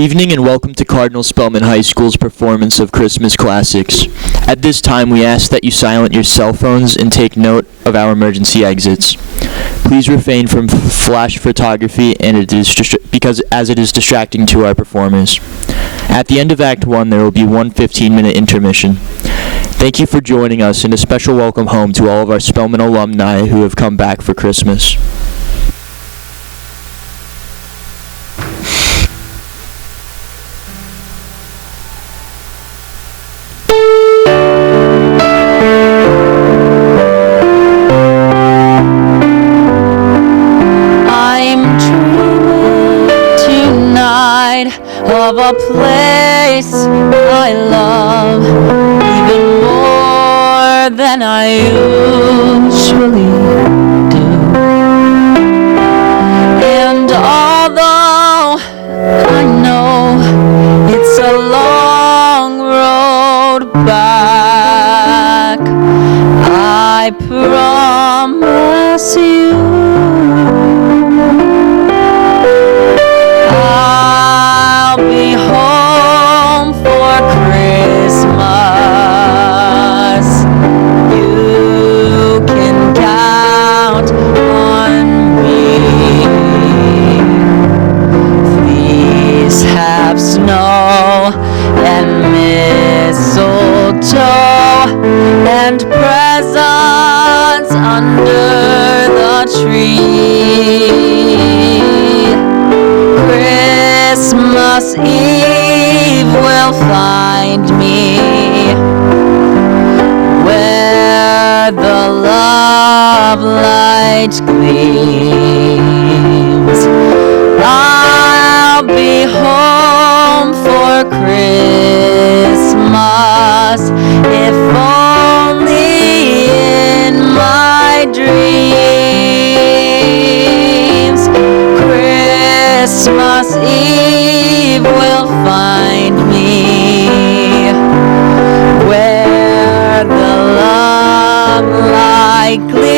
evening and welcome to Cardinal Spellman High School's performance of Christmas classics. At this time, we ask that you silent your cell phones and take note of our emergency exits. Please refrain from flash photography and it is because it is distracting to our performers. At the end of Act 1, there will be one 15-minute intermission. Thank you for joining us and a special welcome home to all of our Spellman alumni who have come back for Christmas. Of a place I love even more than I usually do. And although I know it's a long road back, I promise you I'll be home for Christmas. You can count on me. Please have snow and mistletoe and presents under the tree. Christmas Eve will find me where the love light gleams. I'll be home for Christmas, if only in my dreams. Christmas Eve will find me where the love light gleams.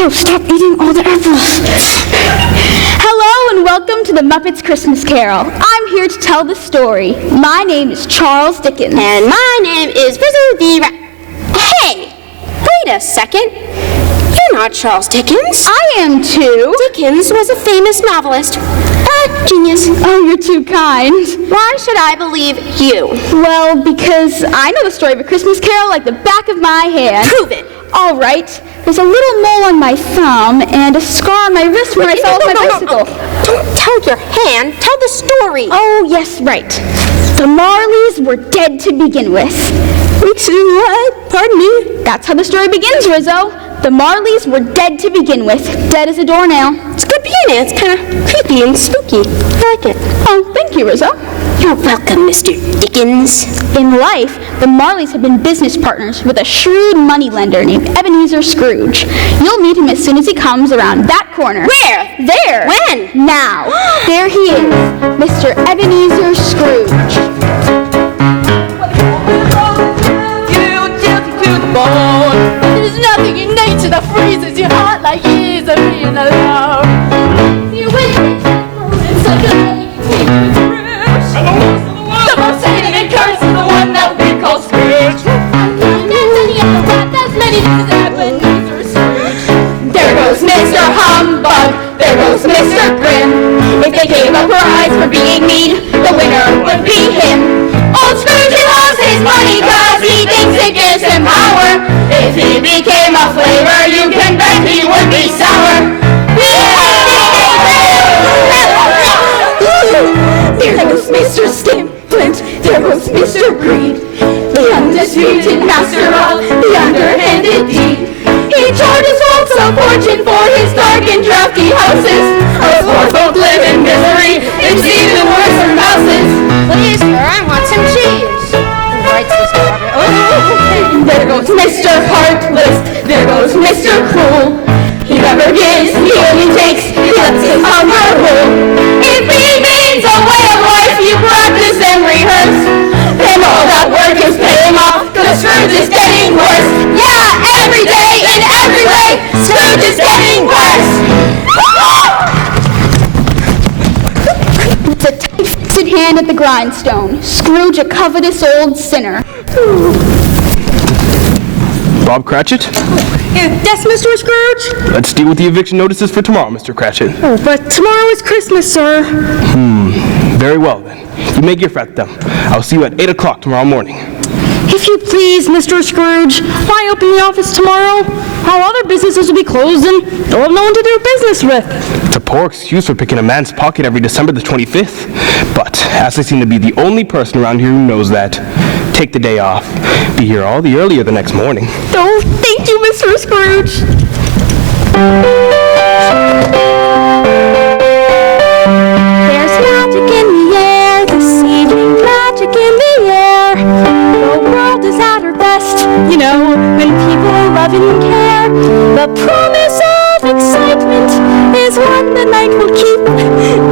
So stop eating all the apples. Hello and welcome to the Muppets Christmas Carol. I'm here to tell the story. My name is Charles Dickens. And my name is Rizzo the Hey! Wait a second. You're not Charles Dickens. I am too. Dickens was a famous novelist. Genius. Oh, you're too kind. Why should I believe you? Well, because I know the story of A Christmas Carol like the back of my hand. Prove it. All right. There's a little mole on my thumb and a scar on my wrist where I fell off my bicycle. Don't tell your hand. Tell the story. Oh, yes, right. The Marleys were dead to begin with. What? Pardon me? That's how the story begins, Rizzo. The Marleys were dead to begin with. Dead as a doornail. It's a good beginning. It's kind of creepy and spooky. I like it. Oh, thank you, Rizzo. You're welcome, Mr. Dickens. In life, the Marleys have been business partners with a shrewd moneylender named Ebenezer Scrooge. You'll meet him as soon as he comes around that corner. Where? There. When? Now. There he is, Mr. Ebenezer Scrooge. There's nothing in nature that freezes your heart like years of being alone. You're with me, it's like a the most hated and cursed is the one that we call Scrooge. There's many things that Ebenezer Scrooge. There goes Mr. Humbug, there goes Mr. Grim. If they gave a prize for being mean, the winner would be him. Old Scrooge loves his money 'cause he thinks it gives him power. If he became a flavor, you can bet he would be sour. There goes Mr. Stimplint, there goes Mr. Greed, the undisputed master of the underhanded deed. He charges folks a fortune for his dark and drafty houses. Us poor folk live in misery, it's even worse for mouses. Please, sir, I want some cheese. Writes this Robert. Oh, There goes Mr. Heartless, there goes Mr. Cruel. He never gives, he only takes, he lets his hunger rule. If he means a way of life, you practice and rehearse. And all that work is paying off, 'cause Scrooge is getting worse. Yeah, every day, in every way, Scrooge is getting worse. With a tight-fisted hand at the grindstone, Scrooge a covetous old sinner. Bob Cratchit? yes, Mr. Scrooge? Let's deal with the eviction notices for tomorrow, Mr. Cratchit. Oh, but tomorrow is Christmas, sir. Very well, then. You may gift wrap them. I'll see you at 8 o'clock tomorrow morning. If you please, Mr. Scrooge, why open the office tomorrow? All other businesses will be closed and you'll have no one to do business with. It's a poor excuse for picking a man's pocket every December the 25th. But, as I seem to be the only person around here who knows that, take the day off. Be here all the earlier the next morning. Oh, thank you, Mr. Scrooge. There's magic in the air this evening, magic in the air. The world is at her best, you know, when people love and care. The promise of excitement is what the night will keep.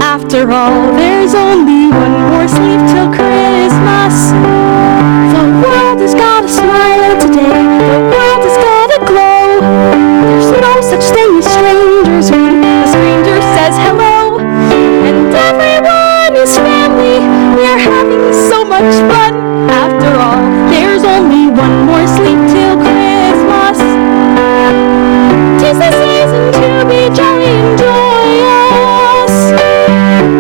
After all, there's only one more sleep till Christmas. The world has got a smile today, the world has got a glow. There's no such thing as strangers when a stranger says hello. And everyone is family, we're having so much fun. After all, there's only one more sleep till Christmas. 'Tis the season to be jolly and joyous.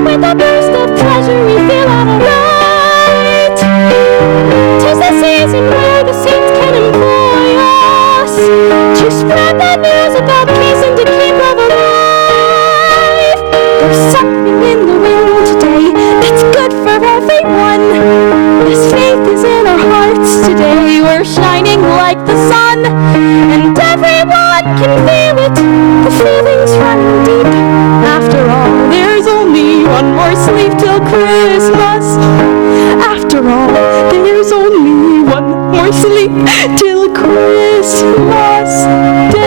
With a burst of pleasure we feel alright. 'Tis the season where the saints can employ us to spread the news about peace and to keep love alive. There's something in the wind today that's good for everyone. This faith is in our hearts today. We're shining like the sun, and everyone can feel it. The feeling's running deep. After all, there's only one more sleep till Christmas. After all, there's only one more sleep till Christmas Day.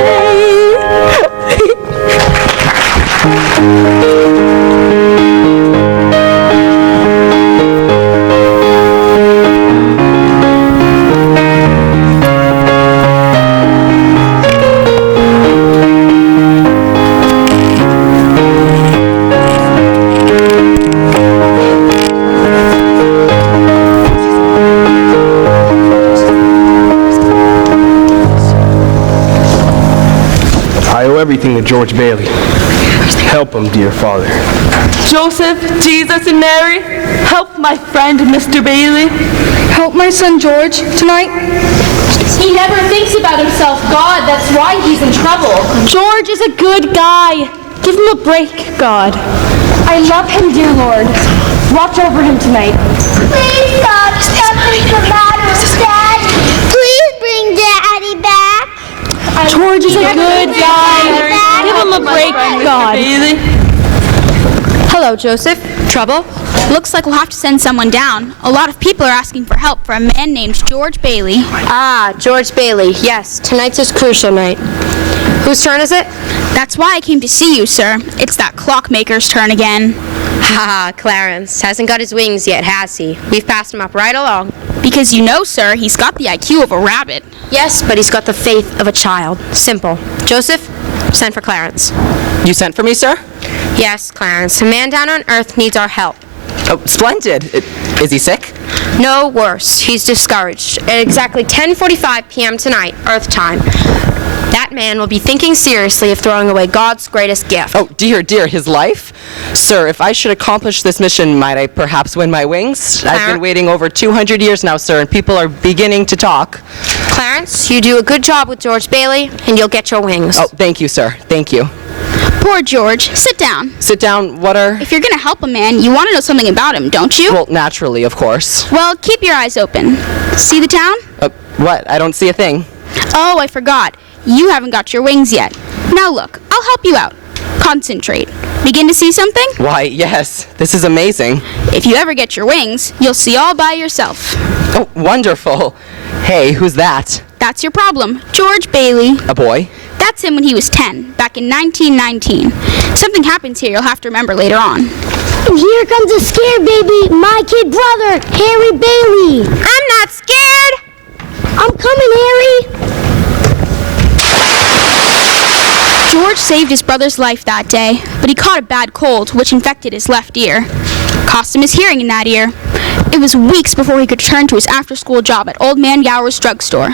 I owe everything to George Bailey. Help him, dear Father. Joseph, Jesus, and Mary, help my friend Mr. Bailey. Help my son George tonight. He never thinks about himself, God. That's why he's in trouble. George is a good guy. Give him a break, God. I love him, dear Lord. Watch over him tonight. Please, God, something's the matter with Daddy. Please bring Daddy back. George is a good guy. Give him a break, God. Bailey. Hello, Joseph. Trouble? Looks like we'll have to send someone down. A lot of people are asking for help for a man named George Bailey. Ah, George Bailey. Yes, tonight's his crucial night. Whose turn is it? That's why I came to see you, sir. It's that clockmaker's turn again. Ha, Clarence. Hasn't got his wings yet, has he? We've passed him up right along. Because you know, sir, he's got the IQ of a rabbit. Yes, but he's got the faith of a child. Simple. Joseph, send for Clarence. You sent for me, sir? Yes, Clarence. A man down on Earth needs our help. Oh, splendid. Is he sick? No, worse. He's discouraged. At exactly 10:45 p.m. tonight, Earth time, that man will be thinking seriously of throwing away God's greatest gift. Oh, dear, his life? Sir, if I should accomplish this mission, might I perhaps win my wings? I've been waiting over 200 years now, sir, and people are beginning to talk. Clarence, you do a good job with George Bailey, and you'll get your wings. Oh, thank you, sir. Thank you. Poor George. Sit down. Sit down, what are... If you're going to help a man, you want to know something about him, don't you? Well, naturally, of course. Well, keep your eyes open. See the town? What? I don't see a thing. Oh, I forgot. You haven't got your wings yet. Now look, I'll help you out. Concentrate. Begin to see something? Why, yes. This is amazing. If you ever get your wings, you'll see all by yourself. Oh, wonderful. Hey, who's that? That's your problem. George Bailey. A boy? That's him when he was 10, back in 1919. Something happens here you'll have to remember later on. And here comes a scared baby, my kid brother, Harry Bailey. I'm not scared. I'm coming, Harry. George saved his brother's life that day, but he caught a bad cold, which infected his left ear. Cost him his hearing in that ear. It was weeks before he could return to his after-school job at Old Man Gower's drugstore.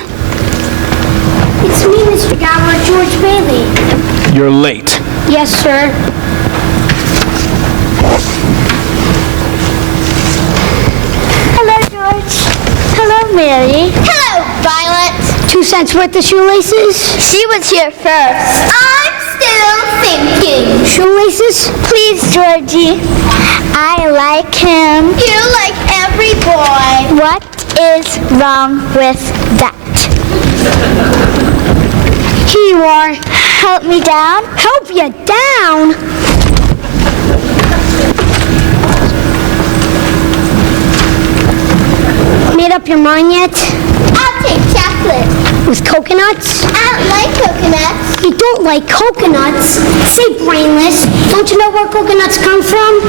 It's me, Mr. Gower, George Bailey. You're late. Yes, sir. Hello, George. Hello, Mary. Hello, Violet. 2 cents worth of shoelaces? She was here first. I'm still thinking. Shoelaces? Please, Georgie. I like him. You like every boy. What is wrong with that? Here you are. Help me down. Help you down? Made up your mind yet? I'll take chocolate. With coconuts? I don't like coconuts. You don't like coconuts? Say, brainless, don't you know where coconuts come from?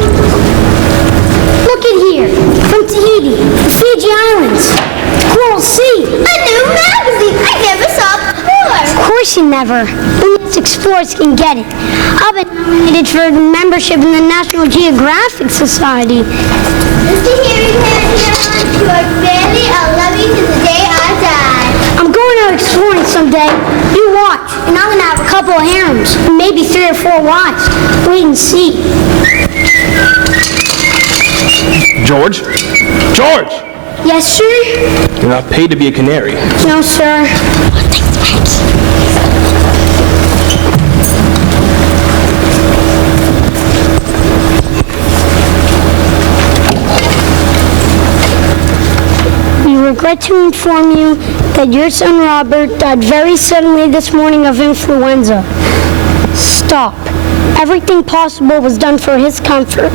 Look at here. From Tahiti, the Fiji Islands, the Coral Sea. A new magazine I never saw before. Of course you never. Only us explorers can get it. I've been nominated for membership in the National Geographic Society. Mr. Harry Pan George Bailey, I'll love you to the day I die. I'm going out exploring someday. You watch, and I'm going to have a couple of harems, maybe 3 or 4 wives. Wait and see. George? George! Yes, sir? You're not paid to be a canary. No, sir. We regret to inform you that your son Robert died very suddenly this morning of influenza. Stop. Everything possible was done for his comfort.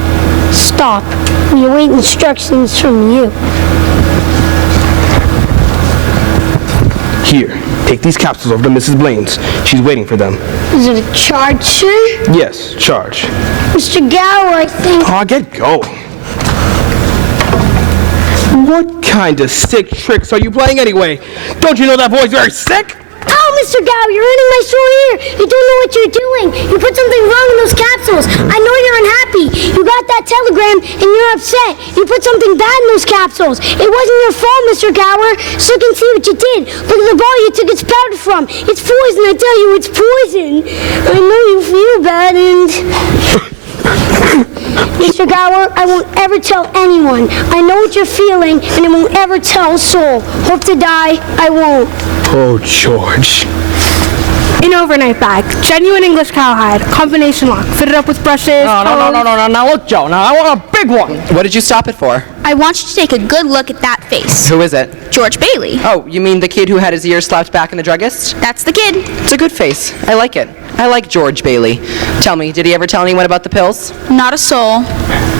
Stop. We await instructions from you. Here, take these capsules over to Mrs. Blaine's. She's waiting for them. Is it a charge, sir? Yes, charge. Mr. Gower, I think... Aw, get going. What kind of sick tricks are you playing anyway? Don't you know that boy's very sick? Oh, Mr. Gower, you're hurting my sore ear. You don't know what you're doing. You put something wrong in those capsules. I know you're unhappy. You got that telegram and you're upset. You put something bad in those capsules. It wasn't your fault, Mr. Gower. So you can see what you did. Look at the bottle you took its powder from. It's poison, I tell you, it's poison. I know you feel bad and... Mr. Gower, I won't ever tell anyone. I know what you're feeling, and I won't ever tell a soul. Hope to die, I won't. Oh, George. An overnight bag, genuine English cowhide, combination lock, fitted up with brushes. No. Now look, Joe. Now I want a big one. What did you stop it for? I want you to take a good look at that face. Who is it? George Bailey. Oh, you mean the kid who had his ears slapped back in the druggist? That's the kid. It's a good face. I like it. I like George Bailey. Tell me, did he ever tell anyone about the pills? Not a soul.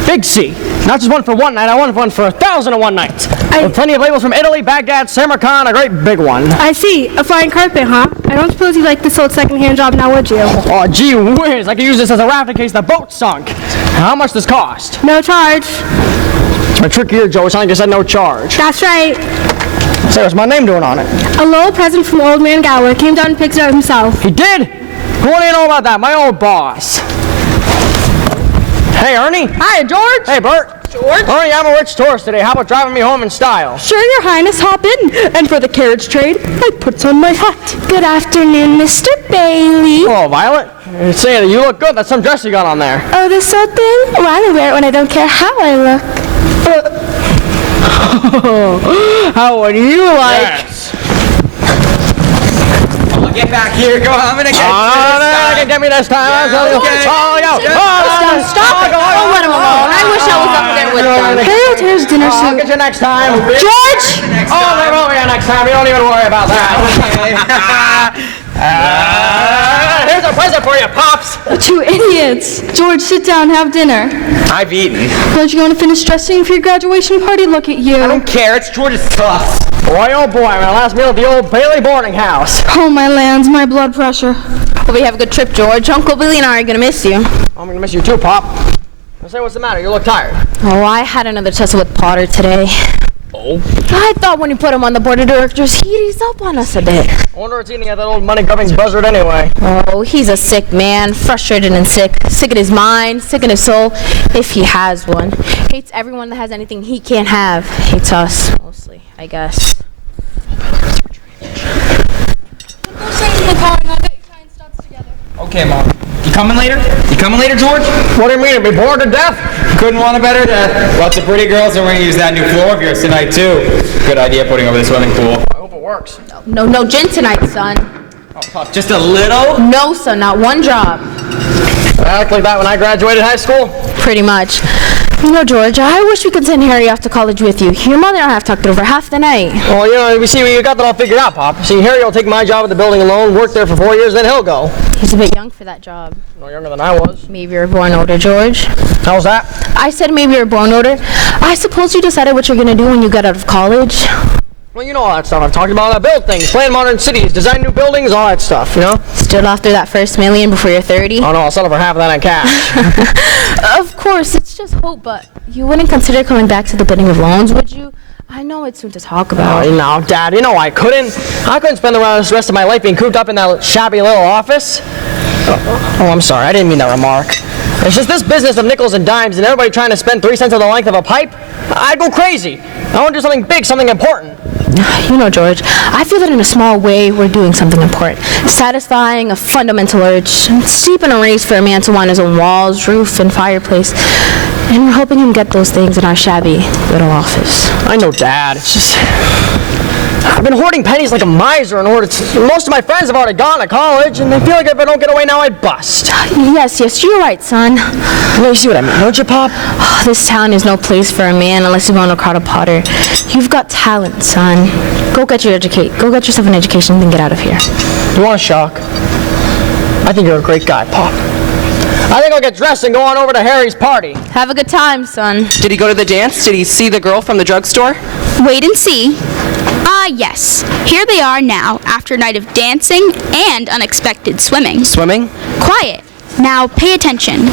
Big C. Not just one for one night, I want one for 1,001 nights. With plenty of labels from Italy, Baghdad, Samarkand, a great big one. I see. A flying carpet, huh? I don't suppose you like this old second-hand job now, would you? Oh, gee whiz. I could use this as a raft in case the boat sunk. How much does this cost? No charge. It's my trick here, Joe. It's not like I said no charge. That's right. Say, what's my name doing on it? A little present from Old Man Gower. Came down and picked it up himself. He did? What do you know about that? My old boss. Hey, Ernie. Hi, George. Hey, Bert. George? Ernie, I'm a rich tourist today. How about driving me home in style? Sure, Your Highness, hop in. And for the carriage trade, I puts on my hat. Good afternoon, Mr. Bailey. Oh, Violet. You're saying you look good. That's some dress you got on there. Oh, this sort of thing? Well, I wear it when I don't care how I look. How would you like? Yes. Get back here. Go on. I'm going to get you. No, get me this time. Stop it. Don't let him alone. I wish I was up there with them. Harold, here's dinner I'll suit. get you next time. George! Oh, there will be a next time. You don't even worry about that. Here's a present for you, Pops. You idiots. George, sit down, have dinner. I've eaten. Don't you want to finish dressing for your graduation party? Look at you. I don't care. It's George's sauce. Boy, oh boy, my last meal at the old Bailey boarding house. Oh, my lands, my blood pressure. Hope you have a good trip, George. Uncle Billy and I are going to miss you. I'm going to miss you too, Pop. I say, what's the matter? You look tired. Oh, I had another tussle with Potter today. Oh? I thought when you put him on the board of directors, he'd ease up on us a bit. I wonder what's eating at that old money-grubbing buzzard anyway. Oh, he's a sick man, frustrated and sick. Sick in his mind, sick in his soul, if he has one. Hates everyone that has anything he can't have. Hates us, mostly, I guess. Okay, Mom. You coming later? You coming later, George? What do you mean, be bored to death? Couldn't want a better death. Lots of pretty girls, and we're gonna use that new floor of yours tonight, too. Good idea putting over the swimming pool. I hope it works. No gin tonight, son. Oh, Pop, just a little? No, son, not one drop. I act like that when I graduated high school. Pretty much. You know, George, I wish we could send Harry off to college with you. Your mother and I have talked it over half the night. Well, you know, we got that all figured out, Pop. See, Harry will take my job at the building alone, work there for 4 years, then he'll go. He's a bit young for that job. No younger than I was. Maybe you're born older, George. How's that? I said maybe you're born older. I suppose you decided what you're going to do when you get out of college. Well, you know all that stuff I've talked about. I build things, plan modern cities, design new buildings, all that stuff, you know? Still after that first million before you're 30? Oh, no, I'll settle for half of that in cash. Of course, it's just hope, but you wouldn't consider coming back to the bidding of loans, would you? I know it's soon to talk about. Oh, no, Dad, you know I couldn't. I couldn't spend the rest of my life being cooped up in that shabby little office. Oh, I'm sorry, I didn't mean that remark. It's just this business of nickels and dimes and everybody trying to spend 3 cents of the length of a pipe. I'd go crazy. I want to do something big, something important. You know, George, I feel that in a small way we're doing something important. Satisfying a fundamental urge. Steep in a race for a man to want his own walls, roof, and fireplace. And we're helping him get those things in our shabby little office. I know, Dad. It's just... I've been hoarding pennies like a miser in order to... Most of my friends have already gone to college, and they feel like if I don't get away now, I'd bust. Yes, you're right, son. You see what I mean, don't you, Pop? Oh, this town is no place for a man unless you want to crowd a Potter. You've got talent, son. Go get yourself an education, then get out of here. You want a shock? I think you're a great guy, Pop. I think I'll get dressed and go on over to Harry's party. Have a good time, son. Did he go to the dance? Did he see the girl from the drugstore? Wait and see. Yes. Here they are now, after a night of dancing and unexpected swimming. Swimming? Quiet. Now pay attention.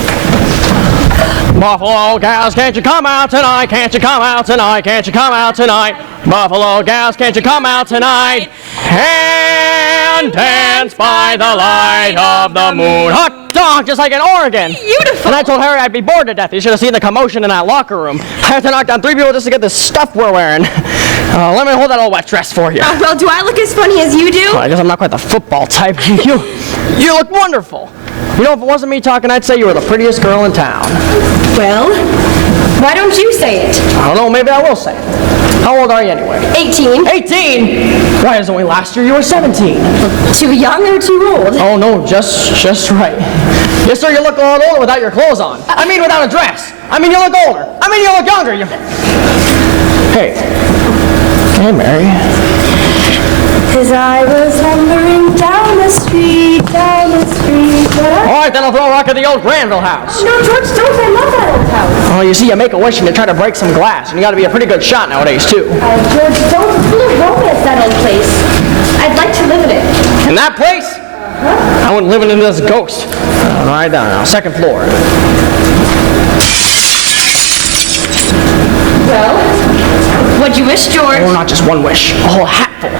Buffalo gals, can't you come out tonight? Can't you come out tonight? Can't you come out tonight? Buffalo gals, can't you come out tonight? And dance by the light of the moon. Hot! dog, just like in Oregon. Beautiful. And I told Harry I'd be bored to death. You should have seen the commotion in that locker room. I had to knock down 3 people just to get this stuff we're wearing. Let me hold that old wet dress for you. Well, do I look as funny as you do? Well, I guess I'm not quite the football type. You look wonderful. You know, if it wasn't me talking, I'd say you were the prettiest girl in town. Well, why don't you say it? I don't know, maybe I will say it. How old are you anyway? 18. 18? Why, it was only last year you were 17. Too young or too old? Oh, no, just right. Yes, sir, you look a lot older without your clothes on. I mean, without a dress. I mean, you look older. I mean, you look younger. Hey. Hey, Mary. As I was lumbering down the street, All right, then I'll throw a rock at the old Granville house. No, George, don't. I love that old house. Oh, you see, you make a wish and you try to break some glass, and you got to be a pretty good shot nowadays, too. George, don't. It's full of romance, that old place. I'd like to live in it. In that place? I wouldn't live in it as a ghost. All right, down now, second floor. Well, what'd you wish, George? Oh, not just one wish, a whole hatful.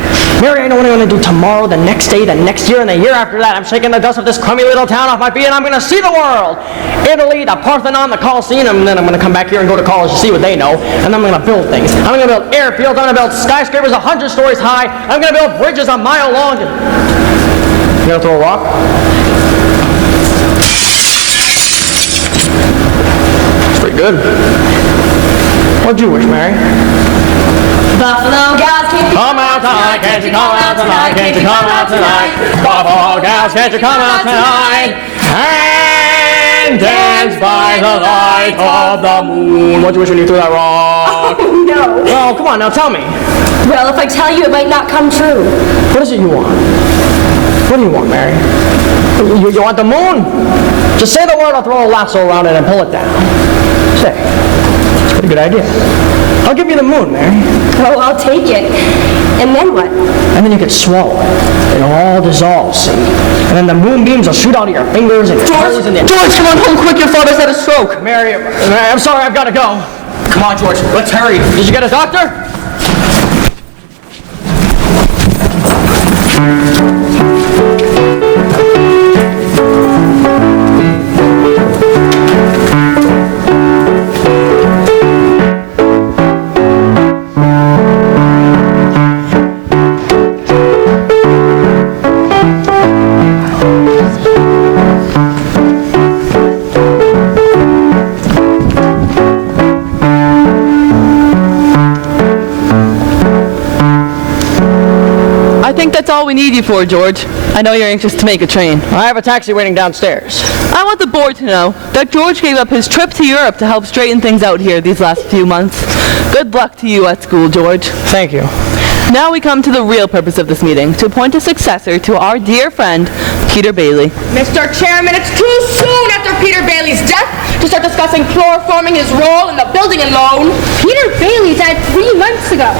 Mary, I know what I'm going to do tomorrow, the next day, the next year, and the year after that. I'm shaking the dust of this crummy little town off my feet, and I'm going to see the world. Italy, the Parthenon, the Colosseum, and then I'm going to come back here and go to college to see what they know, and then I'm going to build things. I'm going to build airfields, I'm going to build skyscrapers 100 stories high, I'm going to build bridges a mile long. You going to throw a rock? It's pretty good. What'd you wish, Mary? Buffalo gals, can't you come out tonight? Can't you come out tonight? Can't you come out tonight? Buffalo gals, can't you come out tonight? And dance by the light of the moon. What'd you wish when you threw that rock? Oh, no. Well, come on, now tell me. Well, if I tell you, it might not come true. What is it you want? What do you want, Mary? You want the moon? Just say the word, I'll throw a lasso around it and pull it down. Say. It's a pretty good idea. I'll give you the moon, Mary. Oh, I'll take it. And then what? And then you can swallow it. It'll all dissolve, see? And then the moonbeams will shoot out of your fingers and your toes and then... George, come on home quick, your father's had a stroke. Mary, I'm sorry, I've got to go. Come on, George, let's hurry. Did you get a doctor? That's all we need you for, George. I know you're anxious to make a train. I have a taxi waiting downstairs. I want the board to know that George gave up his trip to Europe to help straighten things out here these last few months. Good luck to you at school, George. Thank you. Now we come to the real purpose of this meeting, to appoint a successor to our dear friend, Peter Bailey. Mr. Chairman, it's too soon after Peter Bailey's death to start discussing chloroforming his role in the building and loan. Peter Bailey died 3 months ago.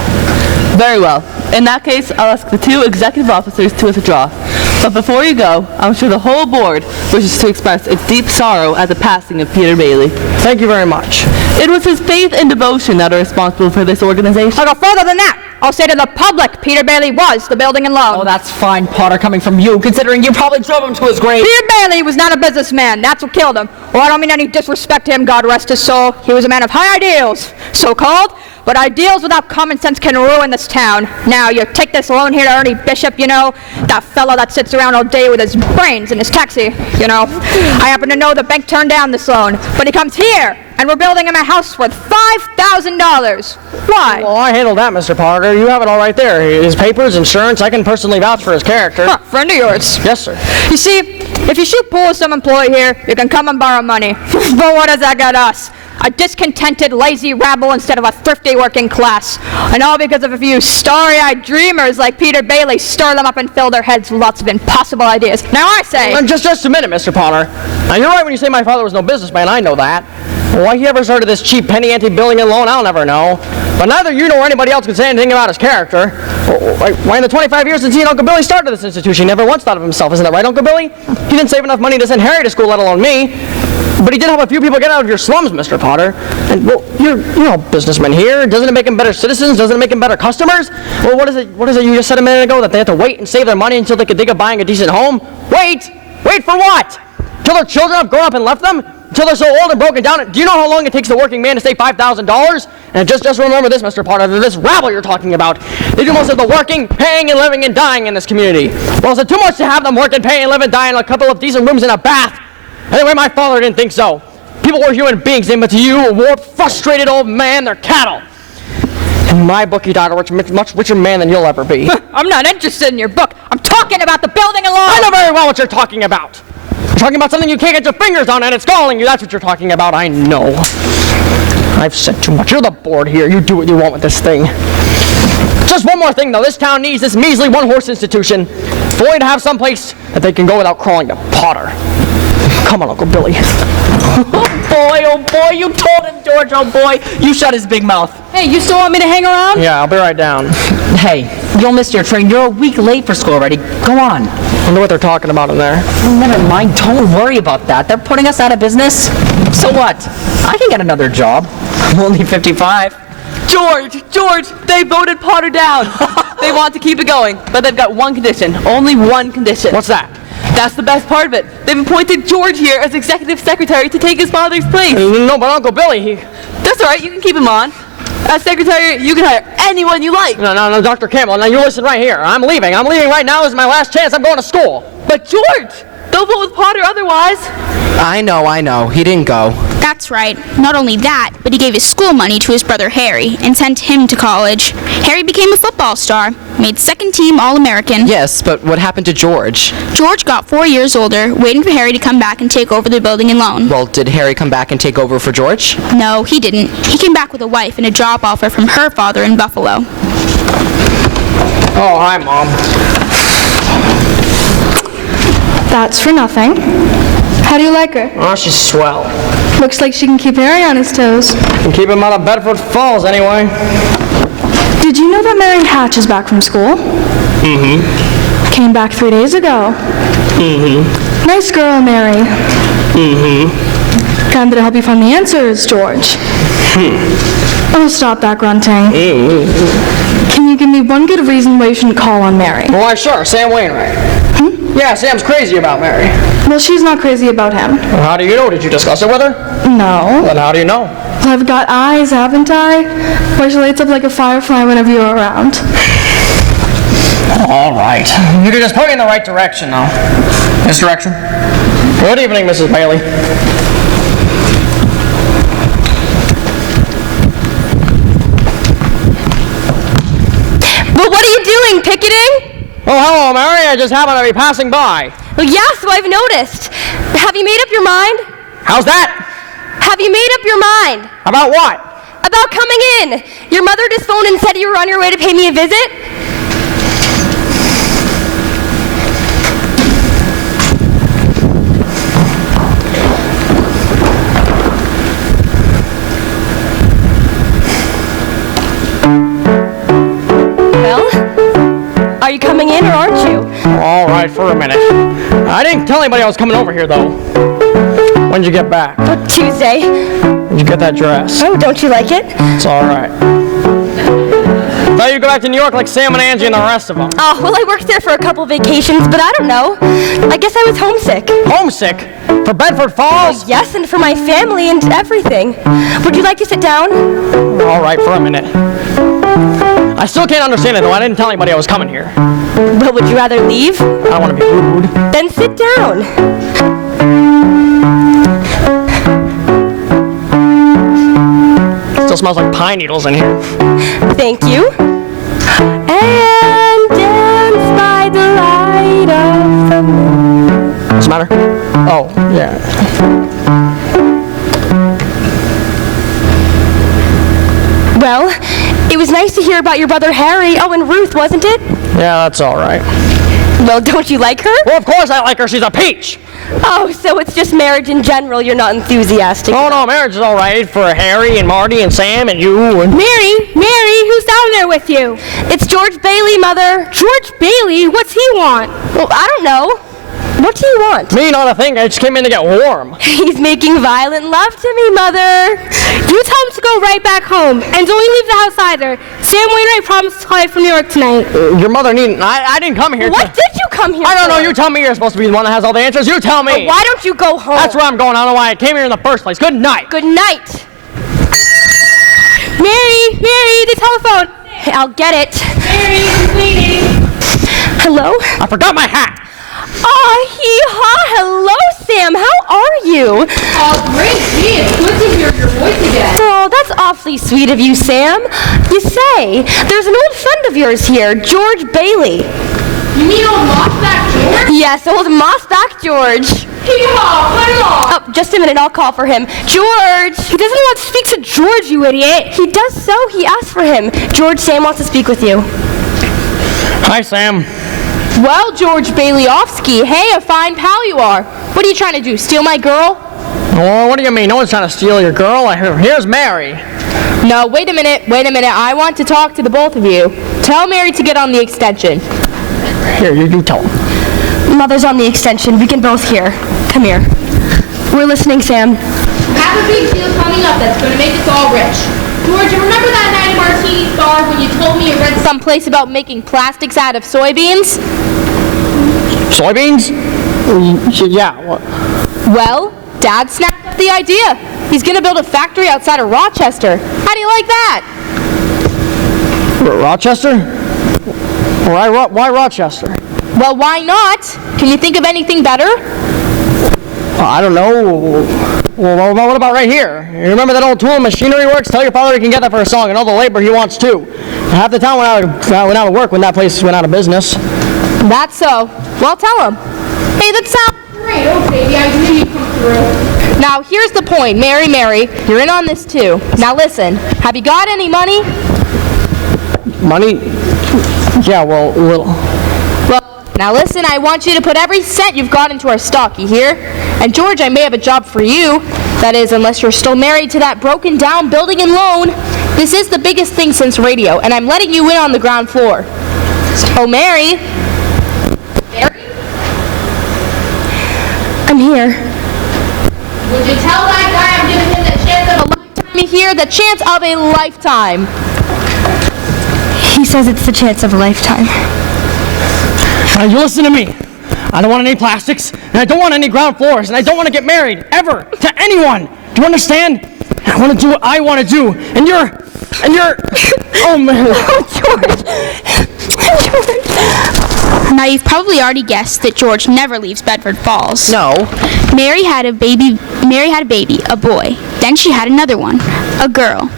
Very well. In that case, I'll ask the 2 executive officers to withdraw. But before you go, I'm sure the whole board wishes to express its deep sorrow at the passing of Peter Bailey. Thank you very much. It was his faith and devotion that are responsible for this organization. I'll go further than that. I'll say to the public, Peter Bailey was the building and loan. Oh, that's fine, Potter, coming from you, considering you probably drove him to his grave. Peter Bailey was not a businessman. That's what killed him. Well, I don't mean any disrespect to him, God rest his soul. He was a man of high ideals, so-called. But ideals without common sense can ruin this town. Now, you take this loan here to Ernie Bishop, you know, that fellow that sits around all day with his brains in his taxi, you know. I happen to know the bank turned down this loan, but he comes here, and we're building him a house worth $5,000. Why? Well, I handled that, Mr. Potter. You have it all right there. His papers, insurance, I can personally vouch for his character. Huh, friend of yours. Yes, sir. You see, if you shoot pool with some employee here, you can come and borrow money. But what does that get us? A discontented, lazy rabble instead of a thrifty working class. And all because of a few starry-eyed dreamers like Peter Bailey stir them up and fill their heads with lots of impossible ideas. Now I say... Just a minute, Mr. Potter. Now, you're right when you say my father was no businessman. I know that. Why he ever started this cheap penny ante building and loan, I'll never know. But neither you nor anybody else can say anything about his character. Why, in the 25 years since he and Uncle Billy started this institution, he never once thought of himself. Isn't that right, Uncle Billy? He didn't save enough money to send Harry to school, let alone me. But he did help a few people get out of your slums, Mr. Potter. And, well, you're a businessman here. Doesn't it make them better citizens? Doesn't it make them better customers? Well, what is it you just said a minute ago, that they have to wait and save their money until they can think of buying a decent home? Wait! Wait for what? Until their children have grown up and left them? Until they're so old and broken down? Do you know how long it takes the working man to save $5,000? And just remember this, Mr. Potter, this rabble you're talking about, they do most of the working, paying, and living and dying in this community. Well, is it too much to have them work and pay and live and die in a couple of decent rooms and a bath? Anyway, my father didn't think so. People were human beings, but to you, a warped, frustrated old man, they're cattle. In my book, you died a much richer man than you'll ever be. I'm not interested in your book. I'm talking about the building alone. I know very well what you're talking about. You're talking about something you can't get your fingers on and it's calling you. That's what you're talking about. I know. I've said too much. You're the board here. You do what you want with this thing. Just one more thing, though. This town needs this measly one-horse institution for only to have some place that they can go without crawling to Potter. Come on, Uncle Billy. Oh boy, you told him, George, oh boy. You shut his big mouth. Hey, you still want me to hang around? Yeah, I'll be right down. Hey, you'll miss your train. You're a week late for school already. Go on. I wonder what they're talking about in there. Oh, never mind. Don't worry about that. They're putting us out of business. So what? I can get another job. I'm only 55. George, they voted Potter down. They want to keep it going, but they've got one condition. Only one condition. What's that? That's the best part of it. They've appointed George here as executive secretary to take his father's place. No, but Uncle Billy, That's all right. You can keep him on. As secretary, you can hire anyone you like. No, Dr. Campbell, now you listen right here. I'm leaving right now. This is my last chance. I'm going to school. But George, they'll vote with Potter otherwise. I know. He didn't go. That's right. Not only that, but he gave his school money to his brother Harry and sent him to college. Harry became a football star, made second team All-American. Yes, but what happened to George? George got 4 years older, waiting for Harry to come back and take over the building and loan. Well, did Harry come back and take over for George? No, he didn't. He came back with a wife and a job offer from her father in Buffalo. Oh, hi, Mom. That's for nothing. How do you like her? Oh, she's swell. Looks like she can keep Harry on his toes. Can keep him out of Bedford Falls, anyway. Did you know that Mary Hatch is back from school? Mm-hmm. Came back 3 days ago. Mm-hmm. Nice girl, Mary. Mm-hmm. Time to help you find the answers, George. Oh, stop that grunting. Can you give me one good reason why you shouldn't call on Mary? Why, sure. Sam Wainwright. Yeah, Sam's crazy about Mary. Well, she's not crazy about him. Well, how do you know? Did you discuss it with her? No. Then how do you know? Well, I've got eyes, haven't I? Why she lights up like a firefly whenever you're around. All right. You can just point me in the right direction now. This direction. Good evening, Mrs. Bailey. But what are you doing, picketing? Oh, hello, Mary. I just happened to be passing by. Well, yeah, so I've noticed. Have you made up your mind? How's that? Have you made up your mind? About what? About coming in. Your mother just phoned and said you were on your way to pay me a visit. Are you coming in or aren't you? All right, for a minute. I didn't tell anybody I was coming over here, though. When'd you get back? Oh, Tuesday. When'd you get that dress? Oh, don't you like it? It's all right. Thought you'd go back to New York like Sam and Angie and the rest of them. Oh, well, I worked there for a couple vacations, but I don't know. I guess I was homesick. Homesick? For Bedford Falls? Yes, and for my family and everything. Would you like to sit down? All right, for a minute. I still can't understand it, though. I didn't tell anybody I was coming here. Well, would you rather leave? I don't want to be rude. Then sit down. Still smells like pine needles in here. Thank you. And dance by the light of the moon. What's the matter? Oh, yeah. Well, it was nice to hear about your brother Harry. Oh, and Ruth, wasn't it? Yeah, that's all right. Well, don't you like her? Well, of course I like her. She's a peach. Oh, so it's just marriage in general you're not enthusiastic Oh, about. no, marriage is all right for Harry and Marty and Sam and you and... Mary, who's down there with you? It's George Bailey, Mother. George Bailey? What's he want? Well, I don't know. What do you want? Me, not a thing. I just came in to get warm. He's making violent love to me, Mother. You tell him to go right back home, and don't leave the house either. Sam Wainwright promised to fly from New York tonight. Your mother needn't. I didn't come here. What did you come here I don't for? know. You tell me. You're supposed to be the one that has all the answers. You tell me. Why don't you go home? That's where I'm going. I don't know why I came here in the first place. Good night. Good night. Mary, the telephone. Hey, I'll get it. Mary, I'm waiting. Hello? I forgot my hat. Hee-haw. Hello, Sam. How are you? Oh, great. Gee, it's good to hear your voice again. Oh, that's awfully sweet of you, Sam. You say, there's an old friend of yours here, George Bailey. You mean old Mossback George? Yes, old Mossback George. Hee-haw, put him on. Oh, just a minute, I'll call for him. George! He doesn't want to speak to George, you idiot. He does so. He asked for him. George, Sam wants to speak with you. Hi, Sam. Well, George Baileyovsky, hey, a fine pal you are. What are you trying to do, steal my girl? Oh, what do you mean? No one's trying to steal your girl. Here's Mary. No, wait a minute. I want to talk to the both of you. Tell Mary to get on the extension. Here, you tell him. Mother's on the extension. We can both hear. Come here. We're listening, Sam. Have a big deal coming up that's going to make us all rich. George, you remember that night at Martini's bar when you told me you read Some place about making plastics out of soybeans? Soybeans? Yeah. What? Well, Dad snapped up the idea. He's gonna build a factory outside of Rochester. How do you like that? Rochester? Why Rochester? Well, why not? Can you think of anything better? I don't know. Well, what about right here? You remember that old Tool and Machinery Works? Tell your father he can get that for a song, and all the labor he wants too. Half the town went out of work when that place went out of business. That's so. Well, tell him. Hey, that sounds great. Oh, baby, I knew you'd come through. Now, here's the point. Mary, you're in on this too. Now listen, have you got any money? Money? Yeah, well, now listen, I want you to put every cent you've got into our stock, you hear? And George, I may have a job for you. That is, unless you're still married to that broken down building and loan. This is the biggest thing since radio, and I'm letting you in on the ground floor. So, Mary? I'm here. Would you tell that guy I'm giving him the chance of a lifetime? Me here, the chance of a lifetime. He says it's the chance of a lifetime. Now you listen to me. I don't want any plastics, and I don't want any ground floors, and I don't want to get married, ever, to anyone. Do you understand? I want to do what I want to do, and you're, oh man. Oh, George. Now you've probably already guessed that George never leaves Bedford Falls. No. Mary had a baby, a boy. Then she had another one, a girl.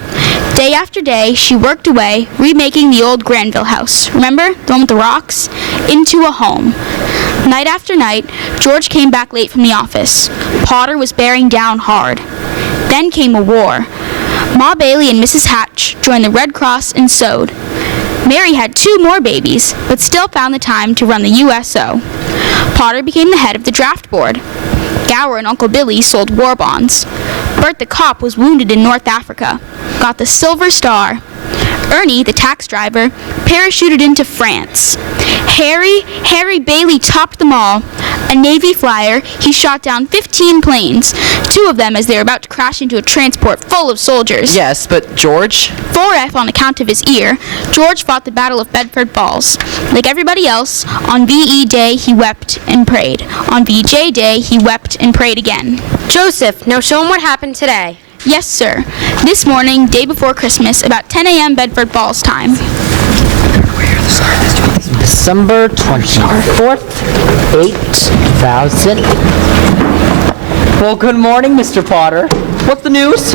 Day after day, she worked away, remaking the old Granville house, remember? The one with the rocks? Into a home. Night after night, George came back late from the office. Potter was bearing down hard. Then came a war. Ma Bailey and Mrs. Hatch joined the Red Cross and sewed. Mary had 2 more babies, but still found the time to run the USO. Potter became the head of the draft board. Gower and Uncle Billy sold war bonds. Bert the cop was wounded in North Africa, got the Silver Star. Ernie, the tax driver, parachuted into France. Harry Bailey topped them all. A Navy flyer, he shot down 15 planes, 2 of them as they were about to crash into a transport full of soldiers. Yes, but George? 4F on account of his ear, George fought the Battle of Bedford Falls. Like everybody else, on VE Day he wept and prayed. On VJ Day he wept and prayed again. Joseph, now show him what happened today. Yes, sir. This morning, day before Christmas, about 10 a.m. Bedford Falls time. December 24th, 8,000. Well, good morning, Mr. Potter. What's the news?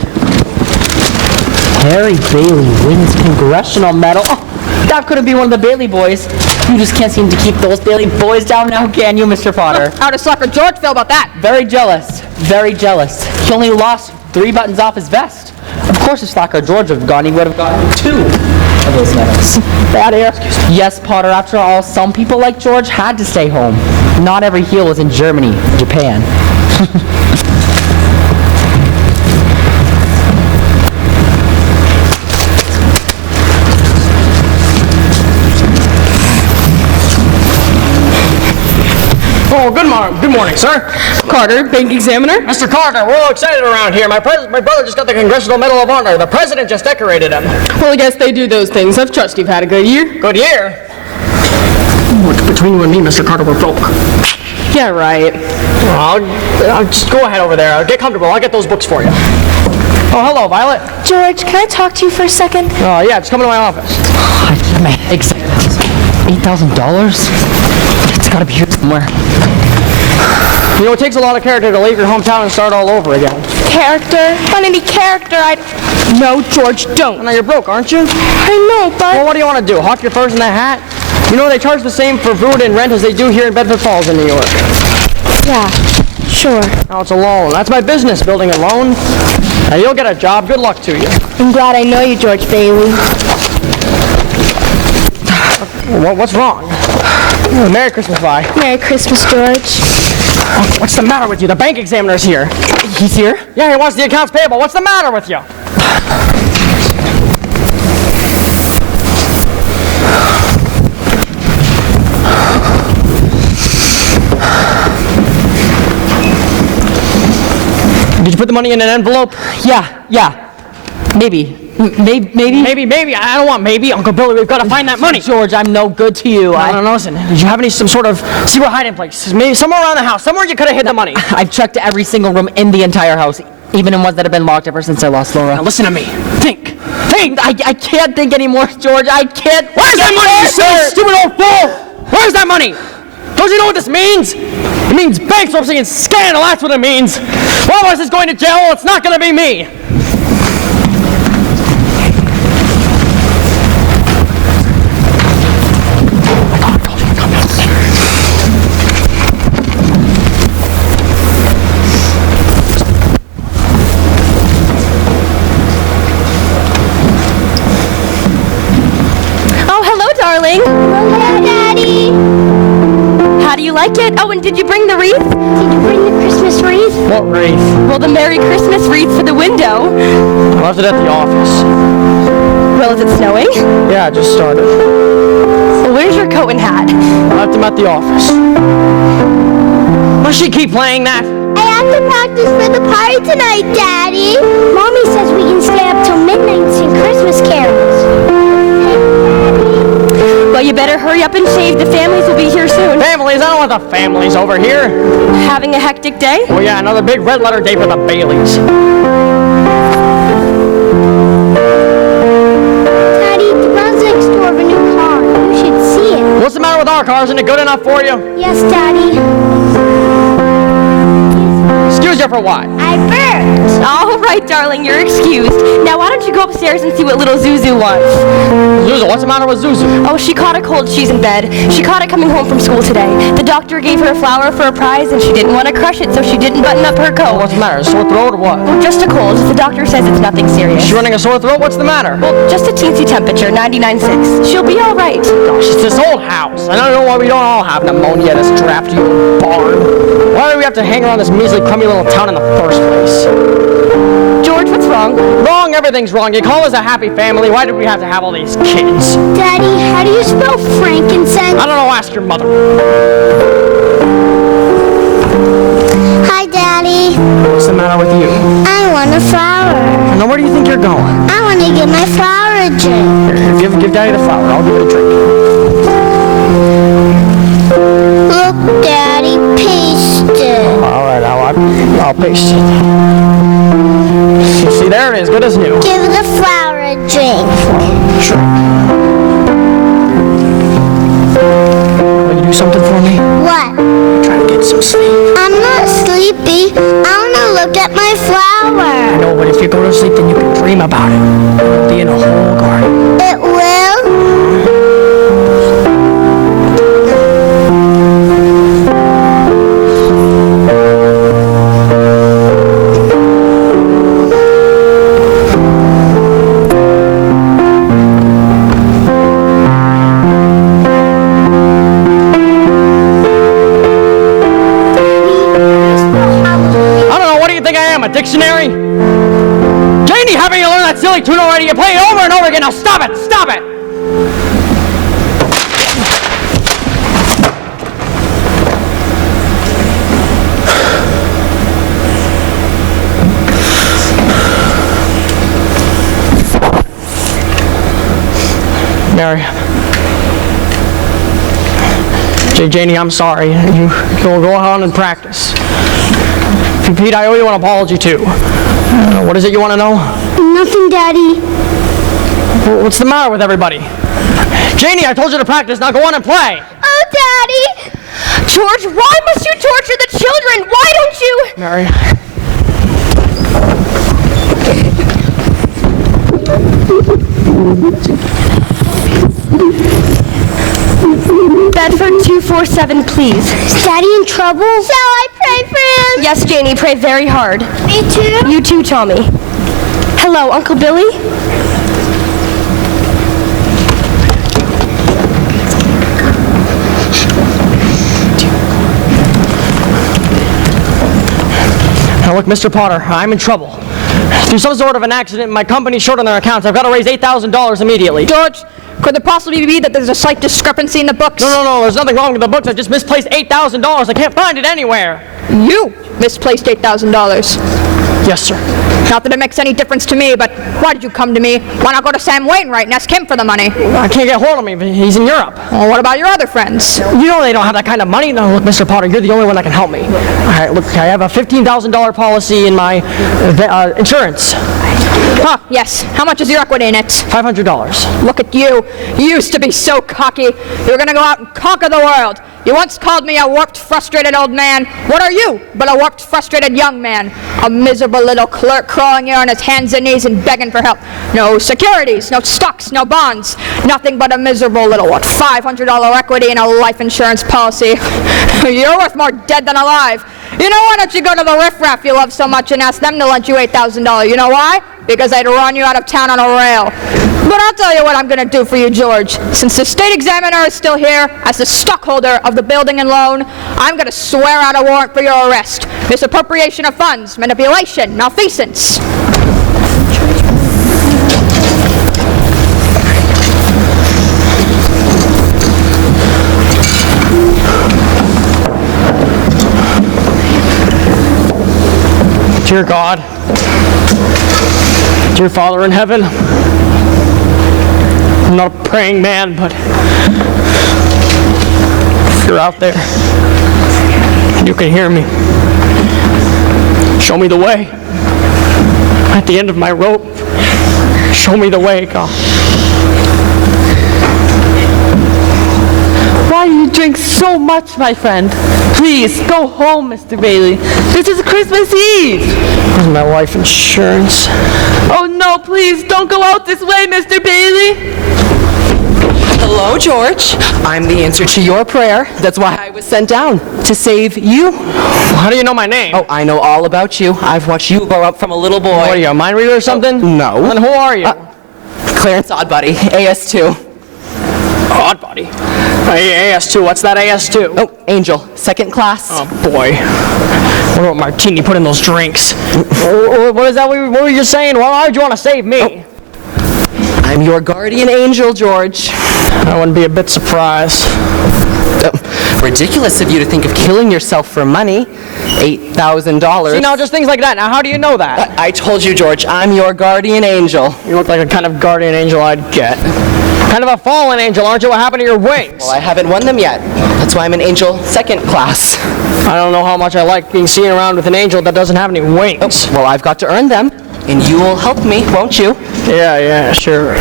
Harry Bailey wins congressional medal. Oh, that couldn't be one of the Bailey boys. You just can't seem to keep those Bailey boys down now, can you, Mr. Potter? How does Sucker George feel about that? Very jealous. Very jealous. He only lost 3 buttons off his vest. Of course, if Slacker George would have gone, he would have gotten 2 of those medals. Bad air. Yes, Potter, after all, some people like George had to stay home. Not every heel was in Germany, Japan. Oh, good morning, sir. Carter, bank examiner. Mr. Carter, we're all excited around here. My brother just got the Congressional Medal of Honor. The president just decorated him. Well, I guess they do those things. I've trust you've had a good year. Good year? Between you and me, Mr. Carter, we're broke. Yeah, right. I'll just go ahead over there. Get comfortable. I'll get those books for you. Oh, hello, Violet. George, can I talk to you for a second? Oh, yeah, just come into my office. Exactly. $8,000? It's gotta be here somewhere. You know, it takes a lot of character to leave your hometown and start all over again. Character? On any character, No, George, don't. Now, you're broke, aren't you? I know, but... Well, what do you want to do? Hawk your furs in that hat? You know, they charge the same for food and rent as they do here in Bedford Falls in New York. Yeah, sure. Now, it's a loan. That's my business, building a loan. Now, you'll get a job. Good luck to you. I'm glad I know you, George Bailey. What's wrong? Merry Christmas, Vi. Merry Christmas, George. What's the matter with you? The bank examiner's here. He's here? Yeah, he wants the accounts payable. What's the matter with you? Did you put the money in an envelope? Yeah. Maybe. Maybe. I don't want maybe. Uncle Billy, we've got to find that money. George, I'm no good to you. I don't know. Listen, did you have some sort of secret hiding place? Maybe somewhere around the house. Somewhere you could have hid the money. I've checked every single room in the entire house, even in ones that have been locked ever since I lost Laura. Now listen to me. Think. I can't think anymore, George. I can't. Where's that money, you silly, stupid old fool? Where's that money? Don't you know what this means? It means bankruptcy and scandal. That's what it means. One of us is going to jail. Well, it's not going to be me. Darling. Hello, Daddy. How do you like it? Oh, and did you bring the wreath? Did you bring the Christmas wreath? What wreath? Well, the Merry Christmas wreath for the window. I left it at the office. Well, is it snowing? Yeah, it just started. Well, where's your coat and hat? I left them at the office. Why does she keep playing that? I have to practice for the party tonight, Daddy. Mommy says we can stay up till midnight and sing Christmas carols. Well, you better hurry up and shave. The families will be here soon. Families? I don't want the families over here. Having a hectic day? Oh, yeah, another big red letter day for the Baileys. Daddy, the Browns next door have a new car. You should see it. What's the matter with our car? Isn't it good enough for you? Yes, Daddy. Excuse you for what? I burped. All right, darling, you're excused. Now, why don't you go upstairs and see what little Zuzu wants? Zuzu? What's the matter with Zuzu? Oh, she caught a cold. She's in bed. She caught it coming home from school today. The doctor gave her a flower for a prize, and she didn't want to crush it, so she didn't button up her coat. What's the matter? A sore throat or what? Oh, just a cold. The doctor says it's nothing serious. She's running a sore throat? What's the matter? Well, just a teensy temperature, 99.6. She'll be all right. Gosh, it's this old house. I don't know why we don't all have pneumonia in this drafty old barn. Why do we have to hang around this measly, crummy little town in the first place? George, what's wrong? Wrong, everything's wrong. You call us a happy family. Why do we have to have all these kids? Daddy, how do you spell frankincense? I don't know, ask your mother. Hi, Daddy. What's the matter with you? I want a flower. Now, where do you think you're going? I want to give my flower a drink. Here, give Daddy the flower. I'll give it a drink. Look, Daddy, paste it. All right, I'll paste it. See, there it is, good as new. Give the flower a drink. Sure. Will you do something for me? What? Try to get some sleep. I'm not sleepy. I want to look at my flower. I know, but if you go to sleep, then you can dream about it. It'll be in a whole garden. It will? A dictionary? Janie, haven't you learned that silly tune already? You play it over and over again. Now stop it! Stop it! Mary. Janie, I'm sorry. You go on and practice. Pete, I owe you an apology, too. What is it you want to know? Nothing, Daddy. What's the matter with everybody? Janie, I told you to practice. Now go on and play. Oh, Daddy! George, why must you torture the children? Why don't you... Mary. Bedford 247, please. Is Daddy in trouble? Shall I pray for him? Yes, Janie, pray very hard. Me too? You too, Tommy. Hello, Uncle Billy? Now look, Mr. Potter, I'm in trouble. Through some sort of an accident, my company's short on their accounts. I've got to raise $8,000 immediately. George, could there possibly be that there's a slight discrepancy in the books? No, there's nothing wrong with the books. I just misplaced $8,000. I can't find it anywhere. You misplaced $8,000. Yes, sir. Not that it makes any difference to me, but why did you come to me? Why not go to Sam Wainwright and ask him for the money? I can't get hold of him. He's in Europe. Well, what about your other friends? You know they don't have that kind of money. No, look, Mr. Potter, you're the only one that can help me. All right, look, I have a $15,000 policy in my insurance. Huh, yes. How much is your equity in it? $500. Look at you. You used to be so cocky. You were going to go out and conquer the world. You once called me a warped, frustrated old man. What are you but a warped, frustrated young man? A miserable little clerk crawling here on his hands and knees and begging for help. No securities, no stocks, no bonds. Nothing but a miserable little, $500 equity in a life insurance policy. You're worth more dead than alive. You know, why don't you go to the riffraff you love so much and ask them to lend you $8,000? You know why? Because they'd run you out of town on a rail. But I'll tell you what I'm going to do for you, George. Since the state examiner is still here, as the stockholder of the building and loan, I'm going to swear out a warrant for your arrest. Misappropriation of funds, manipulation, malfeasance. Dear God, dear Father in heaven, I'm not a praying man, but if you're out there, you can hear me. Show me the way. At the end of my rope, show me the way, God. Why do you drink so much, my friend? Please, go home, Mr. Bailey. This is Christmas Eve. This is my life insurance. Oh no, please, don't go out this way, Mr. Bailey. Hello, George. I'm the answer to your prayer. That's why I was sent down, to save you. How do you know my name? Oh, I know all about you. I've watched you grow up from a little boy. What are you, a mind reader or something? No. Then who are you? Clarence Oddbody, AS2. Oddbody? AS2, what's that AS2? Oh, Angel, second class. Oh, boy. What about Martini put in those drinks? What is that? What were you saying? Why would you want to save me? Oh. I'm your guardian angel, George. I wouldn't be a bit surprised. Ridiculous of you to think of killing yourself for money. $8,000. See, now just things like that. Now, how do you know that? I told you, George, I'm your guardian angel. You look like a kind of guardian angel I'd get. Kind of a fallen angel, aren't you? What happened to your wings? Well, I haven't won them yet. That's why I'm an angel second class. I don't know how much I like being seen around with an angel that doesn't have any wings. Oh, well, I've got to earn them. And you will help me, won't you? Yeah, sure.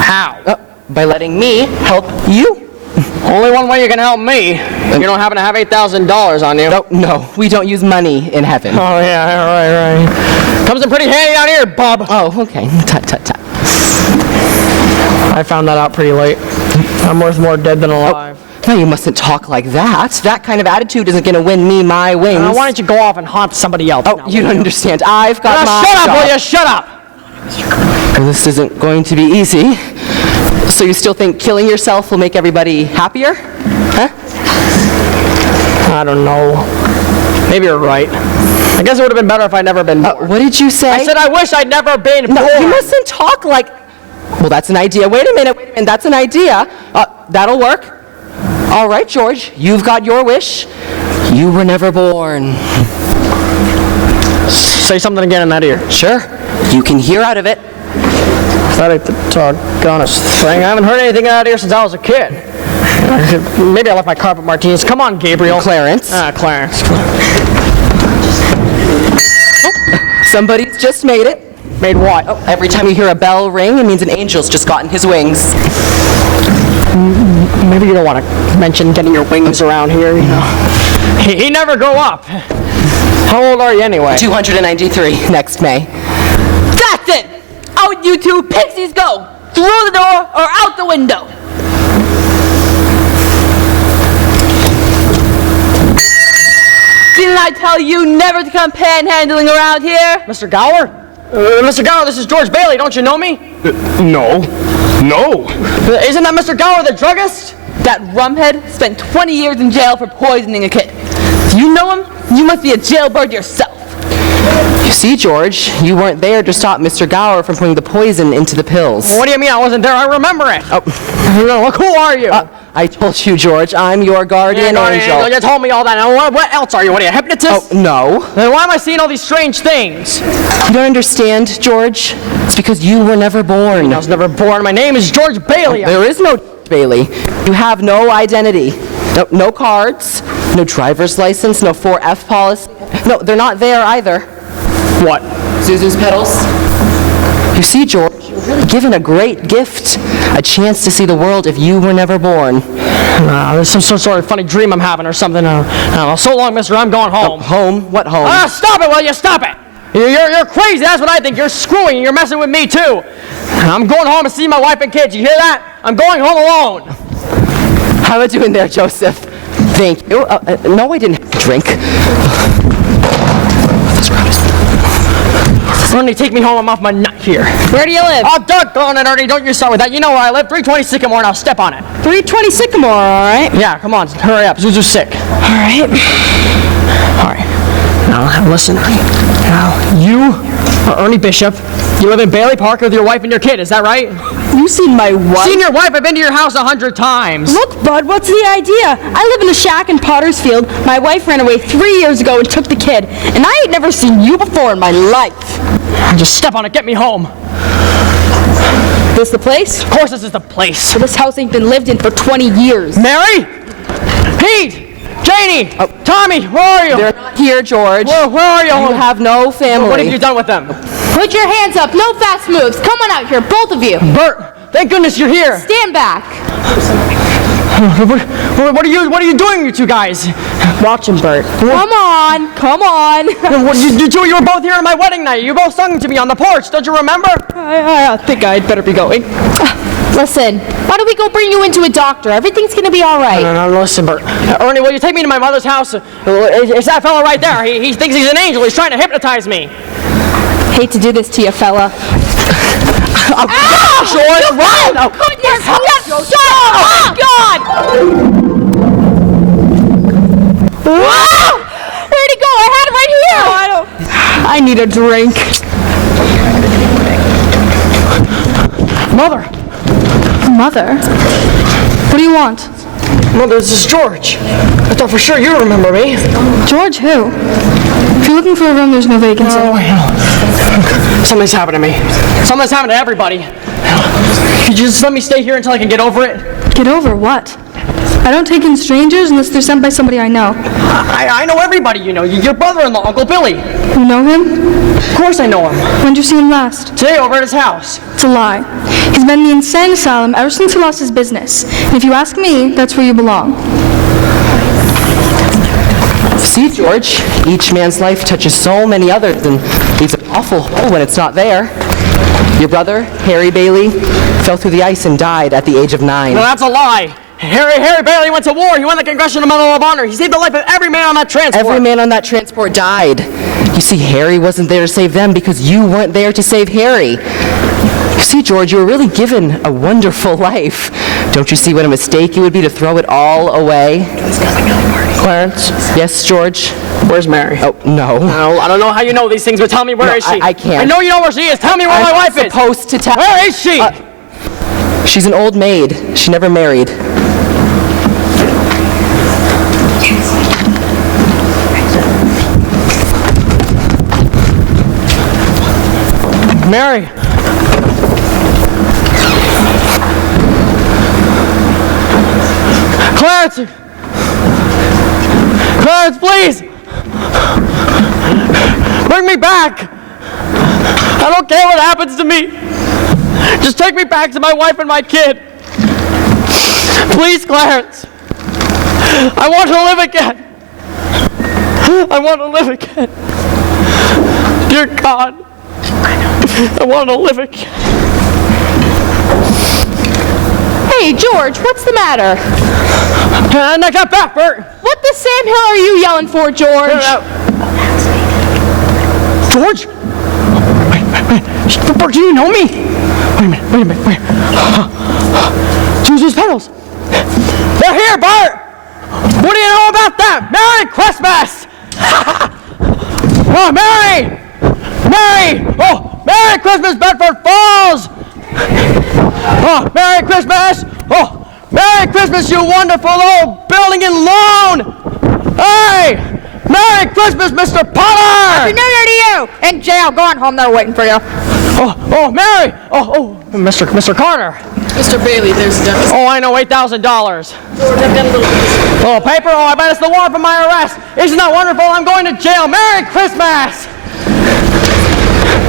How? By letting me help you. Only one way you can help me. You don't happen to have $8,000 on you. No, we don't use money in heaven. Oh, yeah, right. Comes in pretty handy down here, bub. Oh, okay. Tut. I found that out pretty late. I'm worth more dead than alive. No, you mustn't talk like that. That kind of attitude isn't going to win me my wings. Why don't you go off and haunt somebody else? Oh, you don't understand. I've got my Shut up, job. will you? Shut up! Well, this isn't going to be easy. So you still think killing yourself will make everybody happier? Huh? I don't know. Maybe you're right. I guess it would have been better if I'd never been born. What did you say? I said I wish I'd never been born. No, you mustn't talk like... Well, that's an idea. Wait a minute. That's an idea. That'll work. All right, George, you've got your wish. You were never born. Say something again in that ear. Sure. You can hear out of it. Pathetic, the doggonest thing. I haven't heard anything out here since I was a kid. Maybe I left my carpet martinis. Come on, Gabriel. Clarence. Clarence. Somebody's just made it. Made what? Oh, every time you hear a bell ring, it means an angel's just gotten his wings. Maybe you don't want to mention getting your wings around here, you know. He never grow up. How old are you anyway? 293 next May. That's it! Out you two pixies go! Through the door or out the window! Didn't I tell you never to come panhandling around here? Mr. Gower? Mr. Gower, this is George Bailey. Don't you know me? No. Isn't that Mr. Gower, the druggist? That rumhead spent 20 years in jail for poisoning a kid. Do you know him? You must be a jailbird yourself. You see, George, you weren't there to stop Mr. Gower from putting the poison into the pills. What do you mean I wasn't there? I remember it. Look, who are you? I told you, George, I'm your guardian angel. You told me all that. Now, what else are you? What are you, a hypnotist? Oh, no. Then why am I seeing all these strange things? You don't understand, George? It's because you were never born. I was never born. My name is George Bailey. There is no Bailey. You have no identity. No cards, no driver's license, no 4F policy. No, they're not there either. What? Zuzu's petals. You see, George, you were really given a great gift. A chance to see the world if you were never born. There's some sort of funny dream I'm having or something. So long, mister, I'm going home. Home? What home? Stop it, will you? Stop it! You're crazy, that's what I think. You're screwing, you're messing with me too. I'm going home to see my wife and kids, you hear that? I'm going home alone. How are you doing there, Joseph? Thank you. No, I didn't have to drink. Ernie, take me home, I'm off my nut here. Where do you live? Oh, doggone it, Ernie, don't you start with that. You know where I live, 320 Sycamore, now step on it. 320 Sycamore, all right? Yeah, come on, hurry up, Zuzu's sick. All right. Now, listen, now, you are Ernie Bishop. You live in Bailey Park with your wife and your kid, is that right? You seen my wife? Seen your wife? I've been to your house 100 times. Look, bud, what's the idea? I live in a shack in Pottersfield. My wife ran away 3 years ago and took the kid. And I ain't never seen you before in my life. Just step on it, get me home. This the place? Of course this is the place. Well, this house ain't been lived in for 20 years. Mary? Pete? Janie? Tommy, where are you? They're not here, George. Where are you? You have no family. What have you done with them? Put your hands up. No fast moves. Come on out here, both of you. Bert, thank goodness you're here. Stand back. What are you doing, you two guys? Watch him, Bert. Come on. You were both here on my wedding night. You both sung to me on the porch. Don't you remember? I think I'd better be going. Listen, why don't we go bring you into a doctor? Everything's gonna be all right. No, listen, Bert. Ernie, will you take me to my mother's house? It's that fella right there. He thinks he's an angel. He's trying to hypnotize me. Hate to do this to you, fella. George, run! Oh, goodness! Oh, God! Where'd he go? I had him right here! I need a drink. Mother! Mother? What do you want? Mother, this is George. I thought for sure you remember me. George who? If you're looking for a room, there's no vacancy. Oh, something's happened to me. Something's happened to everybody. Could you just let me stay here until I can get over it? Get over what? I don't take in strangers unless they're sent by somebody I know. I know everybody you know. Your brother-in-law, Uncle Billy. You know him? Of course I know him. When'd you see him last? Today over at his house. It's a lie. He's been in the insane asylum ever since he lost his business. And if you ask me, that's where you belong. See, George, each man's life touches so many others and leaves an awful hole when it's not there. Your brother, Harry Bailey, fell through the ice and died at the age of 9. No, that's a lie. Harry Bailey went to war. He won the Congressional Medal of Honor. He saved the life of every man on that transport. Every man on that transport died. You see, Harry wasn't there to save them because you weren't there to save Harry. You see, George, you were really given a wonderful life. Don't you see what a mistake it would be to throw it all away? Clarence? Yes, George? Where's Mary? Oh, no. No, I don't know how you know these things, but tell me where is she? I can't. I know you know where she is. Tell me where my wife is. I'm supposed to tell. Where is she? She's an old maid. She never married. Mary. Clarence! Clarence, please! Bring me back! I don't care what happens to me. Just take me back to my wife and my kid. Please, Clarence. I want to live again. I want to live again. Dear God, I want to live again. Hey, George, what's the matter? And I got back, Bert. What the Sam Hill are you yelling for, George? George? Wait. Bert, do you know me? Wait a minute. Susie's pedals. They're here, Bert. What do you know about that? Merry Christmas! Oh, Merry! Oh, Merry Christmas, Bedford Falls! Oh, Merry Christmas! Oh, Merry Christmas, you wonderful old building and loan! Hey! Merry Christmas, Mr. Potter! Happy New Year to you! In jail, going home, they're waiting for you. Oh, Mary! Oh, Mr. Carter! Mr. Bailey, there's a deficit. Oh, I know, $8,000. Little paper? Oh, I bet it's the warrant for my arrest. Isn't that wonderful? I'm going to jail. Merry Christmas!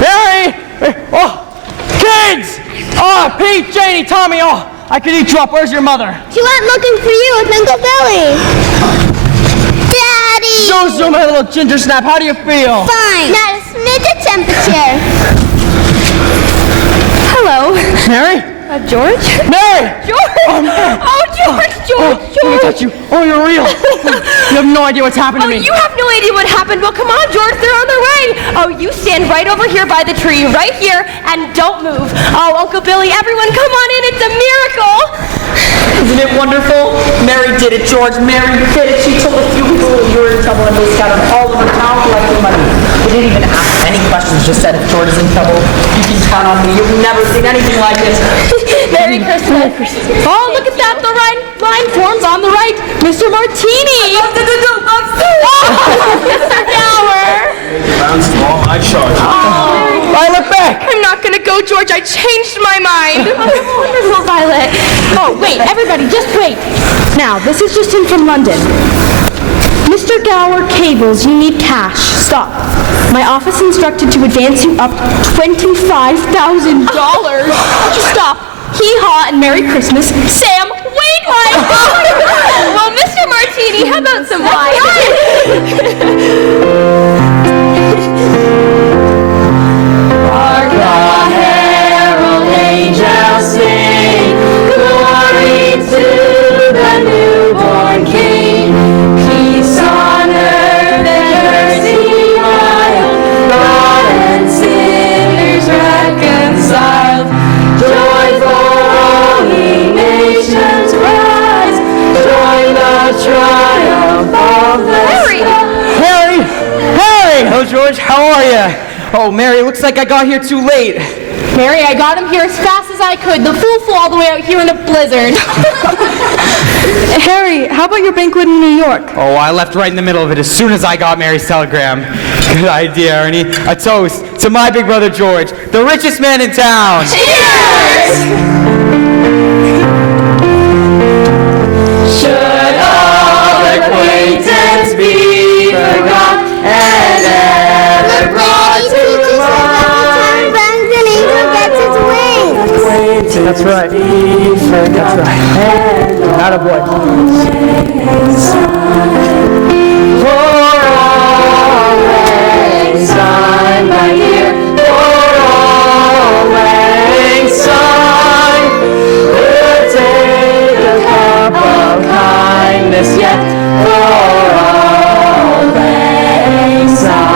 Mary! Oh, kids! Oh, Pete, Janie, Tommy, oh, I could eat you up. Where's your mother? She went looking for you with Uncle Billy. Daddy! Zuzu, my little ginger snap, how do you feel? Fine. Not a smidge of temperature. Hello. Mary? George? Mary! George! Oh, Mary! George! Let me touch you. Oh, you're real. You have no idea what's happened to me. You have no idea what happened. Well, come on, George, they're on their way. Oh, you stand right over here by the tree, right here, and don't move. Oh, Uncle Billy, everyone, come on in. It's a miracle. Isn't it wonderful? Mary did it, George. Mary did it. She told a few people that you were in trouble and they scattered all over town collecting money. They didn't even ask any questions, just said if George is in trouble, you can count on me. You've never seen anything like it. Merry Christmas. Oh, look at that. The line forms on the right. Mr. Martini. Mr. Gower. Bounced all my charges. Violet Beck! I'm not going to go, George. I changed my mind. Wonderful, Violet. Oh, wait, everybody, just wait. Now, this is just in from London. Mr. Gower cables, you need cash. Stop. My office instructed to advance you up $25,000. Stop. Hee-haw and Merry Christmas. Sam, wait! Well, Mr. Martini, how about some wine? Hark the herald angels sing, glory to the newborn King. Peace on earth and mercy mild, God and sinners reconciled. Joyful all ye nations rise, join the triumph of the sky. Harry! Hello, George. How are you? Oh, Mary, looks like I got here too late. Mary, I got him here as fast as I could. The fool flew all the way out here in a blizzard. Harry, how about your banquet in New York? Oh, I left right in the middle of it as soon as I got Mary's telegram. Good idea, Ernie. A toast to my big brother George, the richest man in town. Cheers! Should all acquaintance be forgot and ever brought to mind, That's right. That's right. Attaboy. for always, sign my dear, for always, sign. We'll take a cup of kindness yet, for always, sign.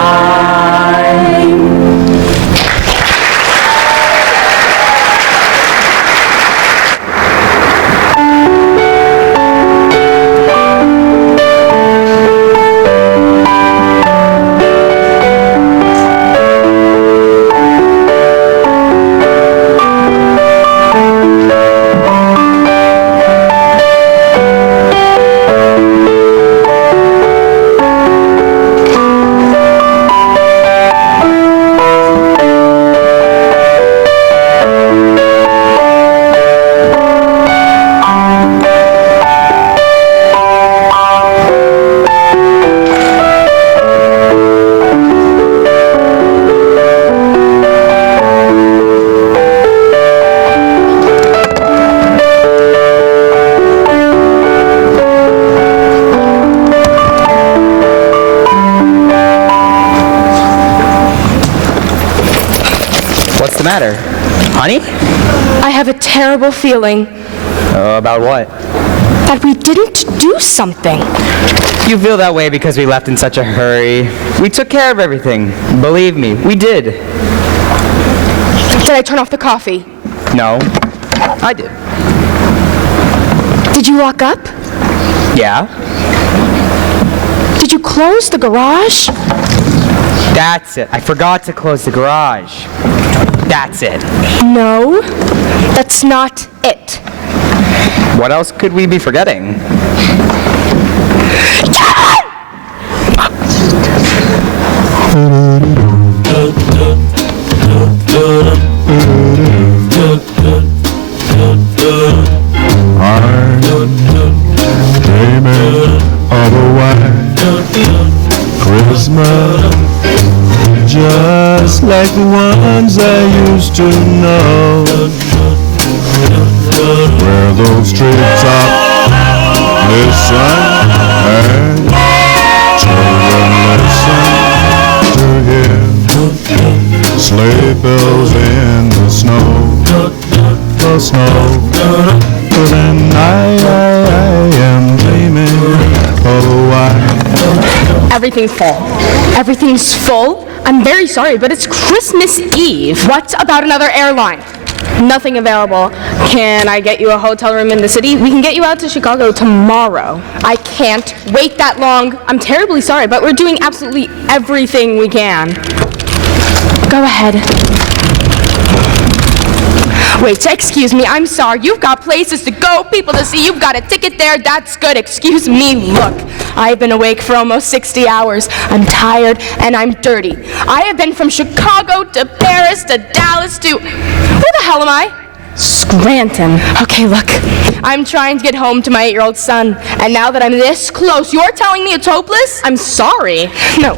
What's the matter? Honey? I have a terrible feeling About what? that we didn't do something. You feel that way because we left in such a hurry. We took care of everything. Believe me, we did. Did I turn off the coffee? No, I did. Did you lock up? Yeah? Did you close the garage? That's it. I forgot to close the garage. That's it. No, that's not it. What else could we be forgetting? I'm dreaming of a white Christmas, just like the ones I used to know, where those treetops listen and children listen to hear sleigh bells in the snow. The snow, but then I am dreaming of a white. Everything's full. Everything's full? I'm very sorry, but it's Christmas Eve. What about another airline? Nothing available. Can I get you a hotel room in the city? We can get you out to Chicago tomorrow. I can't wait that long. I'm terribly sorry, but we're doing absolutely everything we can. Go ahead. Wait, excuse me, I'm sorry. You've got places to go, people to see. You've got a ticket there. That's good. Excuse me, look. I've been awake for almost 60 hours. I'm tired and I'm dirty. I have been from Chicago to Paris to Dallas to... Where the hell am I? Scranton. Okay, look. I'm trying to get home to my 8-year-old son. And now that I'm this close, you're telling me it's hopeless? I'm sorry. No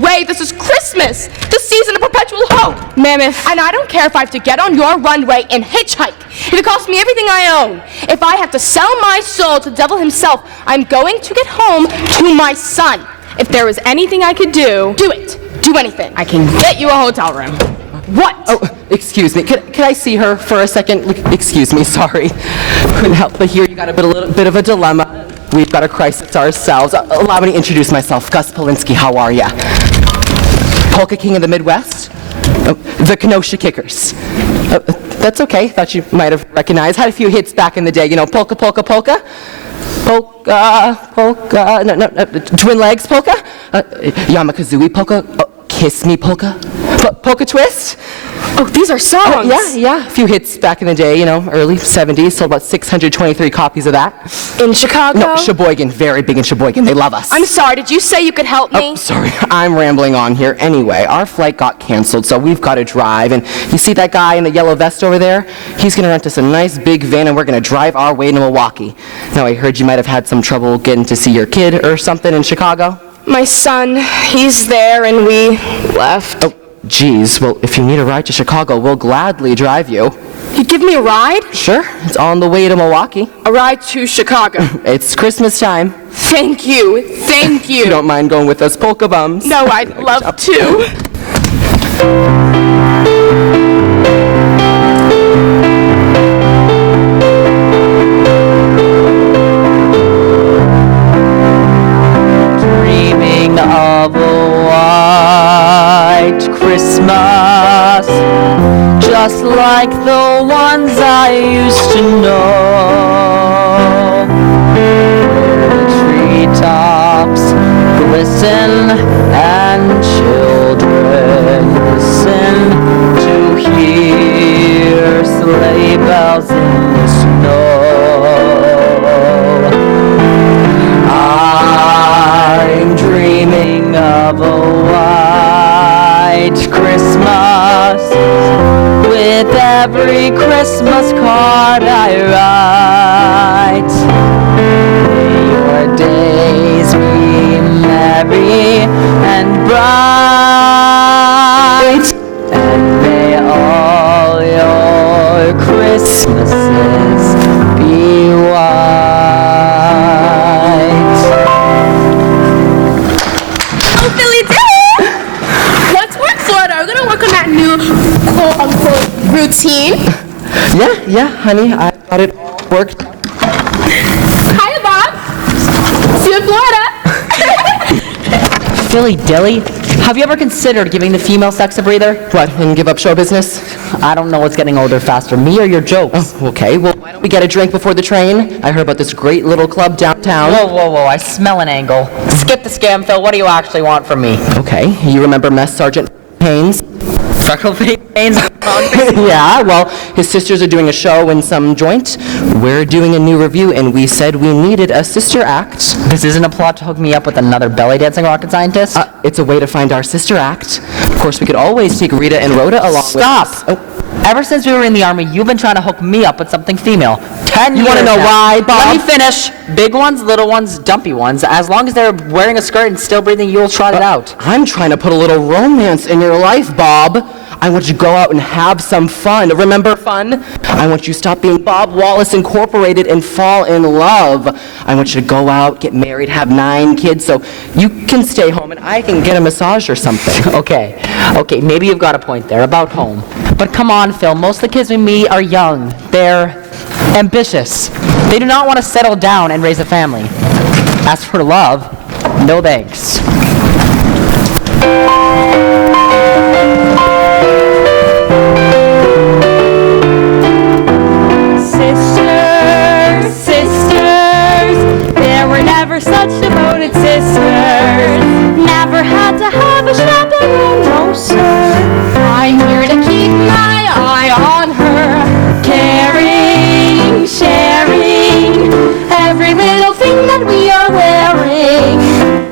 way. This is Christmas. The season of perpetual hope. Mammoth. And I don't care if I have to get on your runway and hitchhike. If it costs me everything I own. If I have to sell my soul to the devil himself, I'm going to get home to my son. If there was anything I could do, do it. Do anything. I can get you a hotel room. What? Oh, excuse me. Can I see her for a second? Excuse me, sorry. Couldn't help but hear you got a little bit of a dilemma. We've got a crisis ourselves. Allow me to introduce myself. Gus Polinsky, how are ya? Polka King of the Midwest? The Kenosha Kickers. That's okay. Thought you might have recognized. Had a few hits back in the day. You know, polka, polka, polka. Polka, no, Twin Legs polka. Yamakazooie polka. Kiss Me polka. Polka Twist? Oh, these are songs. Yeah. A few hits back in the day, you know, early 70s. Sold about 623 copies of that. In Chicago? No, Sheboygan. Very big in Sheboygan. They love us. I'm sorry. Did you say you could help me? Oh, sorry. I'm rambling on here. Anyway, our flight got canceled, so we've got to drive. And you see that guy in the yellow vest over there? He's going to rent us a nice big van, and we're going to drive our way to Milwaukee. Now, I heard you might have had some trouble getting to see your kid or something in Chicago. My son, he's there, and we left. Oh, geez. Well, if you need a ride to Chicago, we'll gladly drive you. You'd give me a ride? Sure. It's on the way to Milwaukee. A ride to Chicago. It's Christmas time. Thank you. If you don't mind going with us, polka bums. No, I'd love to. Of a white Christmas, just like the ones I used to know, where the treetops glisten and children listen to hear sleigh bells in the snow. I'm dreaming of a white Christmas, with every Christmas card I write. May your days be merry and bright, and may all your Christmases be white. scene? Yeah, honey, I got it all worked. Hiya, Bob. See you in Florida. Philly Dilly, have you ever considered giving the female sex a breather? What, and give up show business? I don't know what's getting older faster, me or your jokes. Oh, okay, well, why don't we get a drink before the train? I heard about this great little club downtown. Whoa, I smell an angle. Skip the scam, Phil. What do you actually want from me? Okay, you remember Mess Sergeant Haynes? Freckleface Haynes? Yeah, well, his sisters are doing a show in some joint. We're doing a new review, and we said we needed a sister act. This isn't a plot to hook me up with another belly dancing rocket scientist? It's a way to find our sister act. Of course, we could always take Rita and Rhoda along with us. Stop! Ever since we were in the Army, you've been trying to hook me up with something female. 10 years You want to know now. why, Bob? Let me finish. Big ones, little ones, dumpy ones. As long as they're wearing a skirt and still breathing, you'll trot it out. I'm trying to put a little romance in your life, Bob. I want you to go out and have some fun. Remember fun? I want you to stop being Bob Wallace Incorporated and fall in love. I want you to go out, get married, have 9 kids so you can stay home and I can get a massage or something. Okay, maybe you've got a point there about home. But come on, Phil, most of the kids we meet are young. They're ambitious. They do not want to settle down and raise a family. As for love, no thanks. Such devoted sisters, never had to have a chaperone, no sir. I'm here to keep my eye on her, caring, sharing every little thing that we are wearing.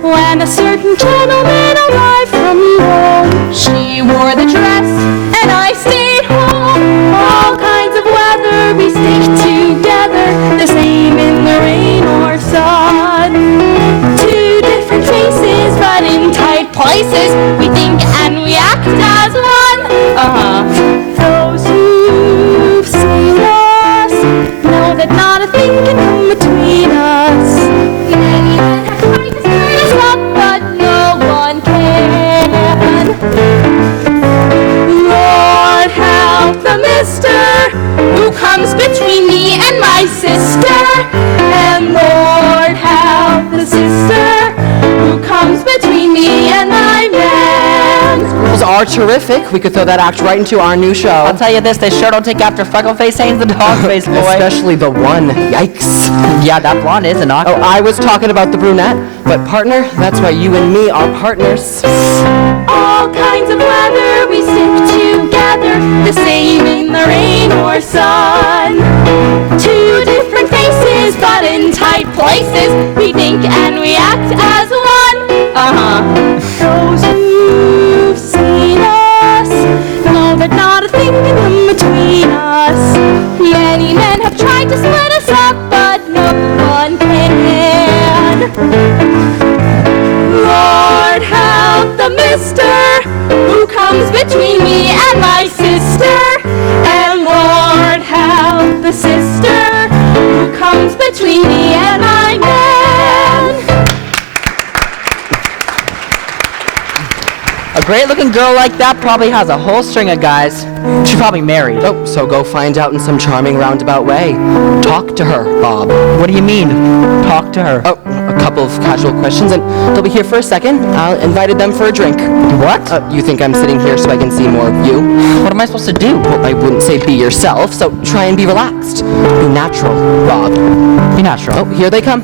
When a certain gentleman arrived from Rome, she wore the dress and I stayed home. All kinds of weather we stick together, the same in the rain or sun. But in tight places, we think and we act as one. Those who've seen us know that not a thing can come between us. Many men have tried to stir us up, but no one can. Lord help the mister who comes between me and my sister. And Lord help the sister who comes between me and my man. Those are terrific. We could throw that act right into our new show. I'll tell you this, they sure don't take after Freckleface Haynes, the dog-faced boy. Especially the one. Yikes. Yeah, that blonde is a knock. Oh, I was talking about the brunette. But partner, that's why you and me are partners. All kinds of weather we stick together, the same in the rain or sun. 2 different faces, but in tight places, we think and we act as one. Those who've seen us know that not a thing can come between us. Many men have tried to split us up, but no one can. Lord help the mister who comes between me and my sister. And Lord help the sister who comes between me and my man. A great-looking girl like that probably has a whole string of guys. She's probably married. Oh, so go find out in some charming roundabout way. Talk to her, Bob. What do you mean, talk to her? Oh, a couple of casual questions, and they'll be here for a second. I'll invited them for a drink. What? You think I'm sitting here so I can see more of you? What am I supposed to do? Well, I wouldn't say be yourself, so try and be relaxed. Be natural, Bob. Be natural. Oh, here they come.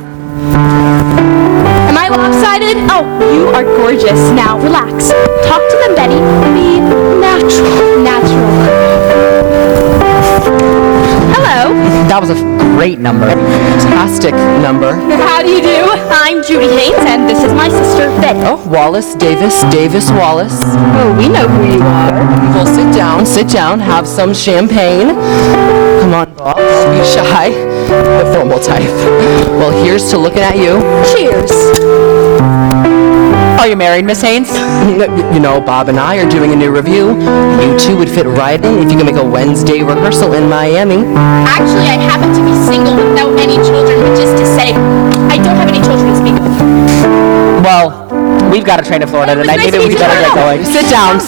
Am I lopsided? Oh, you are gorgeous. Now relax. Talk to them, Betty. Be natural. Hello. That was a great number. Fantastic number. How do you do? I'm Judy Haynes, and this is my sister, Betty. Oh, Wallace Davis Wallace. Oh, we know who you are. Well, sit down, have some champagne. Come on, Bob, don't be shy. The formal type. Well, here's to looking at you. Cheers. Are you married, Miss Haynes? You know, Bob and I are doing a new review. You two would fit right in if you could make a Wednesday rehearsal in Miami. Actually, I happen to be single without any children, but just to say, I don't have any children to speak of. Well, we've got a train to Florida tonight. Maybe we better get going. Sit down.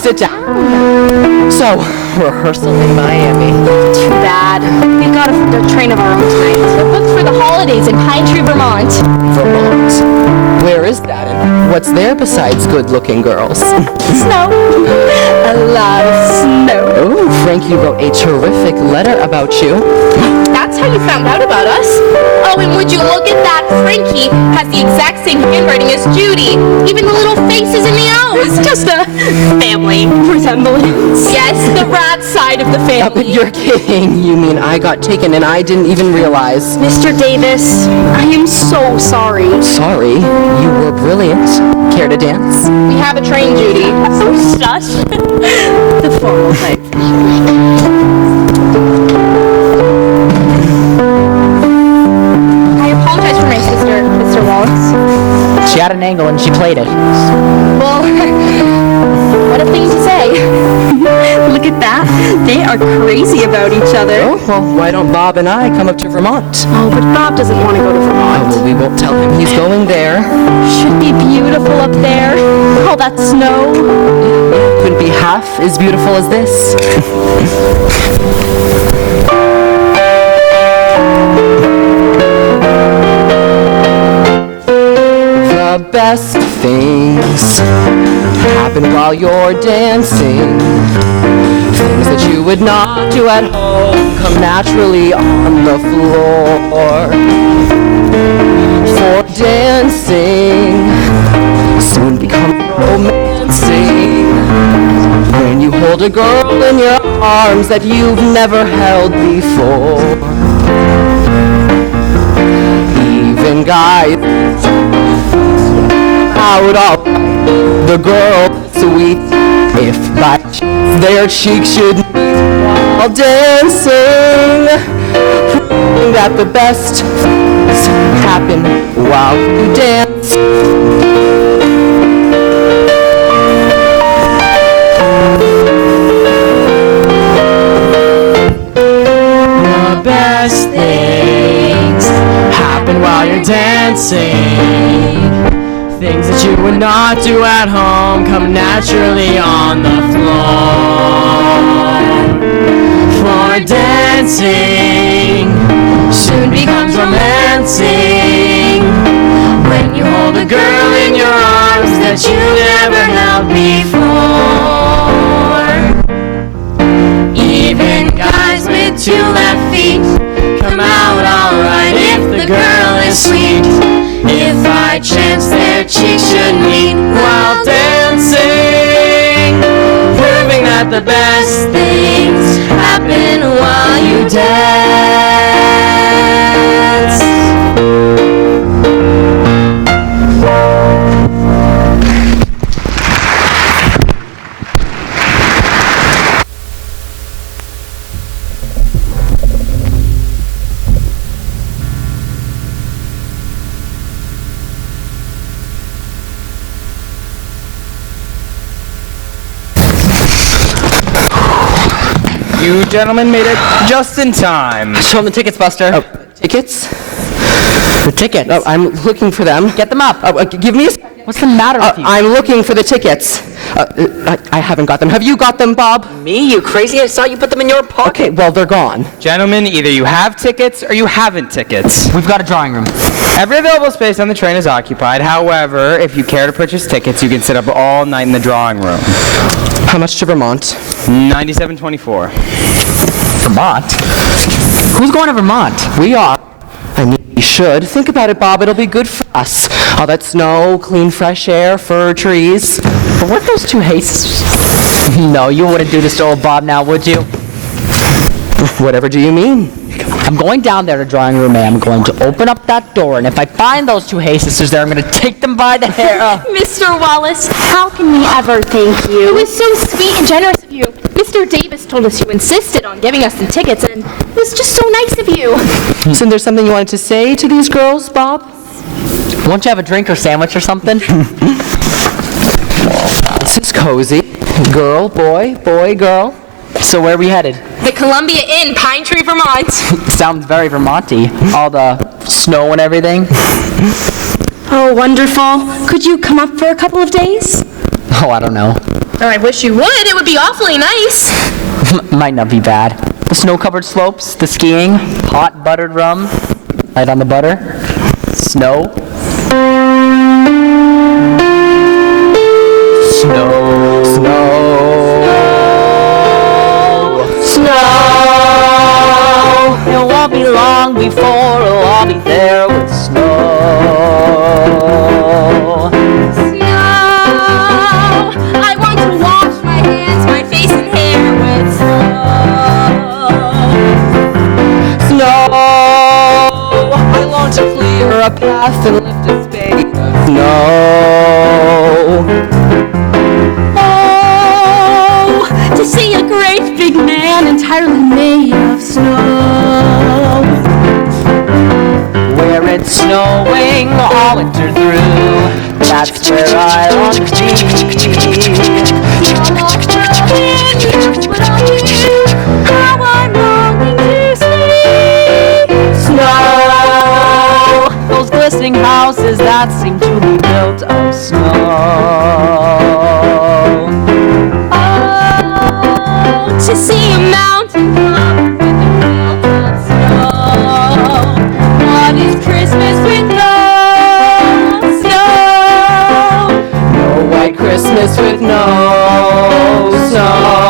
So, rehearsal in Miami. Too bad. We got a train of our own tonight. We're booked for the holidays in Pine Tree, Vermont. Vermont? Where is that, and what's there besides good-looking girls? Snow. A lot of snow. Oh, Frankie wrote a terrific letter about you. That's how you found out about us? Oh, and would you look at that? Frankie has the exact same handwriting as Judy. Even the little faces in the O's. Just a family resemblance. Yes, the rat side of the family. You're kidding. You mean I got taken and I didn't even realize? Mr. Davis, I am so sorry. Sorry? You were brilliant. Care to dance? We have a train, Judy. Oh, shush. The formal type. I apologize for my sister, Mr. Wallace. She had an angle and she played it. Well, what a thing to say. Look at that. They are crazy about each other. Oh, well, why don't Bob and I come up to Vermont? Oh, but Bob doesn't want to go to Vermont. Oh, well, we won't tell him he's going there. Should be beautiful up there. All that snow. Couldn't be half as beautiful as this. The best things happen while you're dancing. Things that you would not do at home come naturally on the floor. For dancing soon become romancing when you hold a girl in your arms that you've never held before. Even guys out all the girl sweet if by chance their cheeks should meet while dancing, proving that the best things happen while you dance. The best things happen while you're dancing. Things that you would not do at home come naturally on the floor. For dancing soon becomes romancing when you hold a girl in your arms that you never held before. Even guys with 2 left feet come out alright if the girl is sweet. If by chance their cheeks should meet while dancing, proving that the best things happen while you dance. You gentlemen made it just in time. Show them the tickets, Buster. Oh, tickets? The tickets. Oh, I'm looking for them. Get them up. Give me a second. What's the matter with you? I'm looking for the tickets. I haven't got them. Have you got them, Bob? Me? You crazy? I saw you put them in your pocket. Okay, well, they're gone. Gentlemen, either you have tickets or you haven't tickets. We've got a drawing room. Every available space on the train is occupied. However, if you care to purchase tickets, you can sit up all night in the drawing room. How much to Vermont? $97.24. Vermont? Who's going to Vermont? We are. I mean, we should. Think about it, Bob. It'll be good for us. All that snow, clean, fresh air, fir trees. But weren't those 2 hastes? No, you wouldn't do this to old Bob now, would you? Whatever do you mean? I'm going down there to drawing room A. I'm going to open up that door, and if I find those 2 hay sisters there, I'm going to take them by the hair. Mr. Wallace, how can we ever thank you? It was so sweet and generous of you. Mr. Davis told us you insisted on giving us the tickets, and it was just so nice of you. Isn't there something you wanted to say to these girls, Bob? Won't you have a drink or sandwich or something? This is cozy. Girl, boy, boy, girl. So where are we headed? The Columbia Inn, Pine Tree, Vermont. Sounds very Vermont-y. All the snow and everything. Oh, wonderful. Could you come up for a couple of days? Oh, I don't know. Oh, I wish you would. It would be awfully nice. Might not be bad. The snow-covered slopes, the skiing, hot buttered rum, right on the butter, snow. Snow. It won't be long before we'll all be there with snow. I want to wash my hands, my face and hair with Snow. I long to clear a path and lift a spade of snow. to see a great big man entirely made of snow. Where it's snowing all winter through, that's where I long to be. How I'm longing to see Snow, those glistening houses that seem to be built of snow. to see a mountain covered with a field of snow. What is Christmas with no snow? No white Christmas with no snow.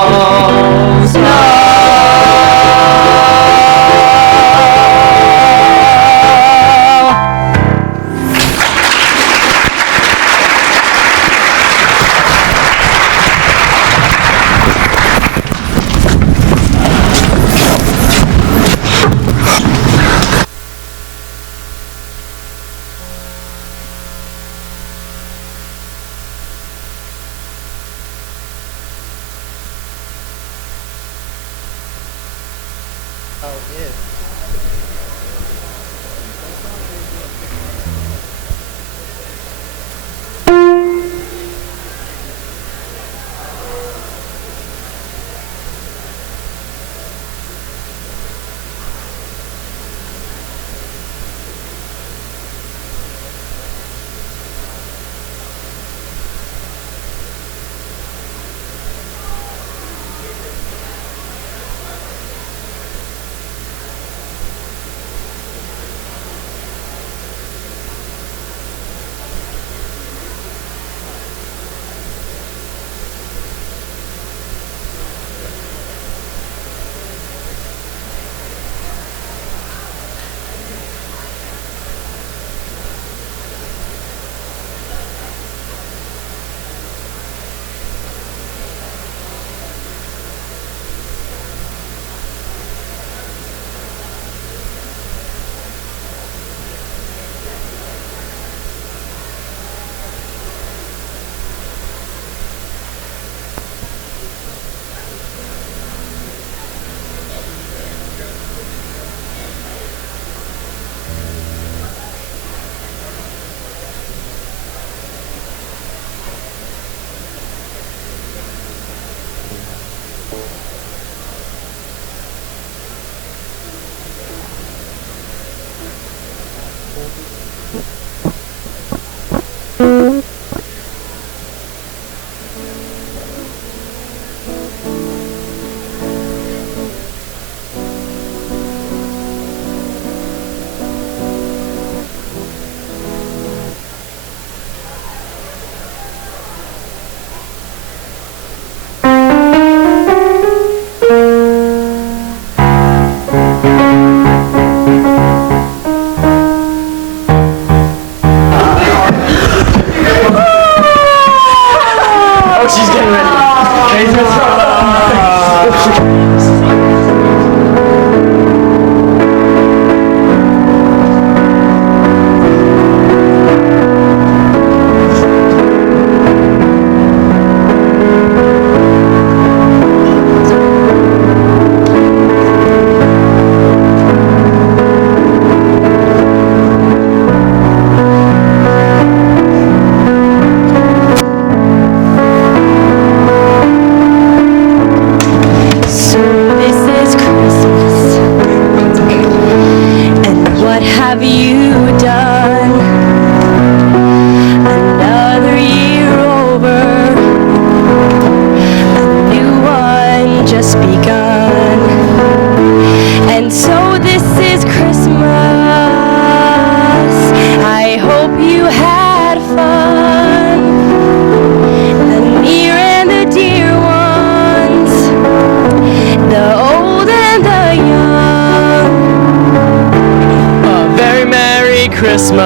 Christmas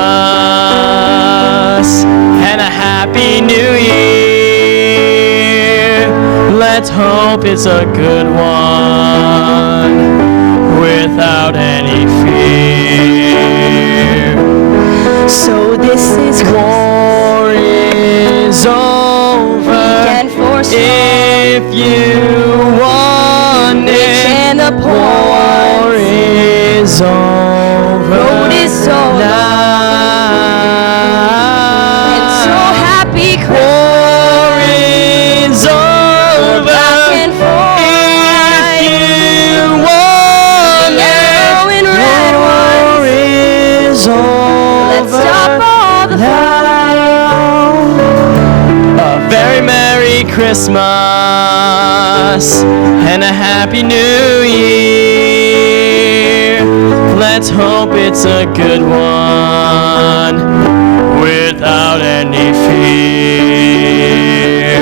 and a Happy New Year. Let's hope it's a good one without any fear. So this is war is over. Weekend for if you want it, and the war is over. Road is so long. And so happy War is over. back and forth. If you want Yellow and red war is over. Let's stop all the A very Merry Christmas and a Happy New Year. Let's hope it's a good one without any fear.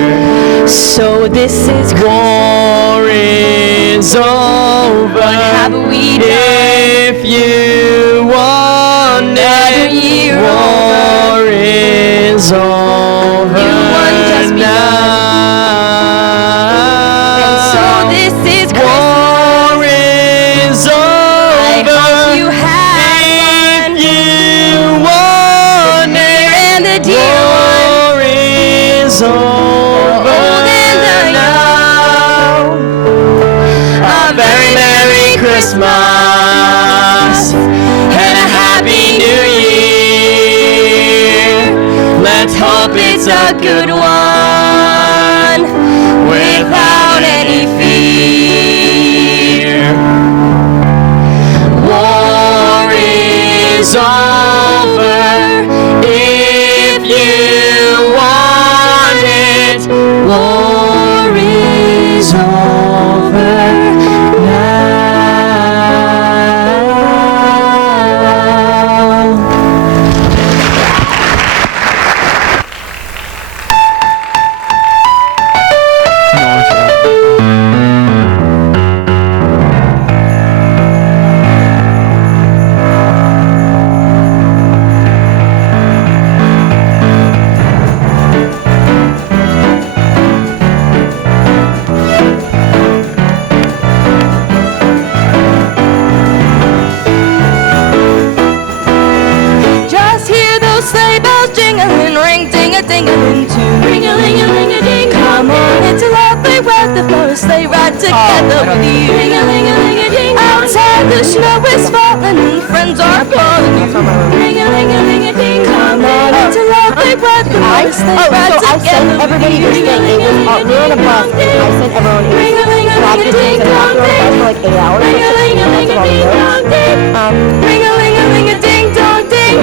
So this is war is over. What have we done? If you want Another it, year war is over. You won just now. And so this is war is over. I hope you had If you want the near it, and the dear war is over. old and the now. A very Merry Christmas and a Happy New Year. Let's hope it's a good one without any fear. War is over. If you want it, war is over now. Just hear those sleigh bells jingling, ring ding a ding a ling too. Ring a ling a ling a ding. Come on, it's a lovely weather for a sleigh ride together with you. Ring a ling a ling a ding. Outside the snow is falling and friends are calling you. Ring a ling a ling a ding. Come on, it's a lovely weather for a sleigh ride together with you. Ring a ling a ling a ding. I sent everyone Ring a ling a ling a ding dong ding. for like 8 hours. Ring a ling a ling a ding dong ding. Ring a ling a ling a ding dong ding.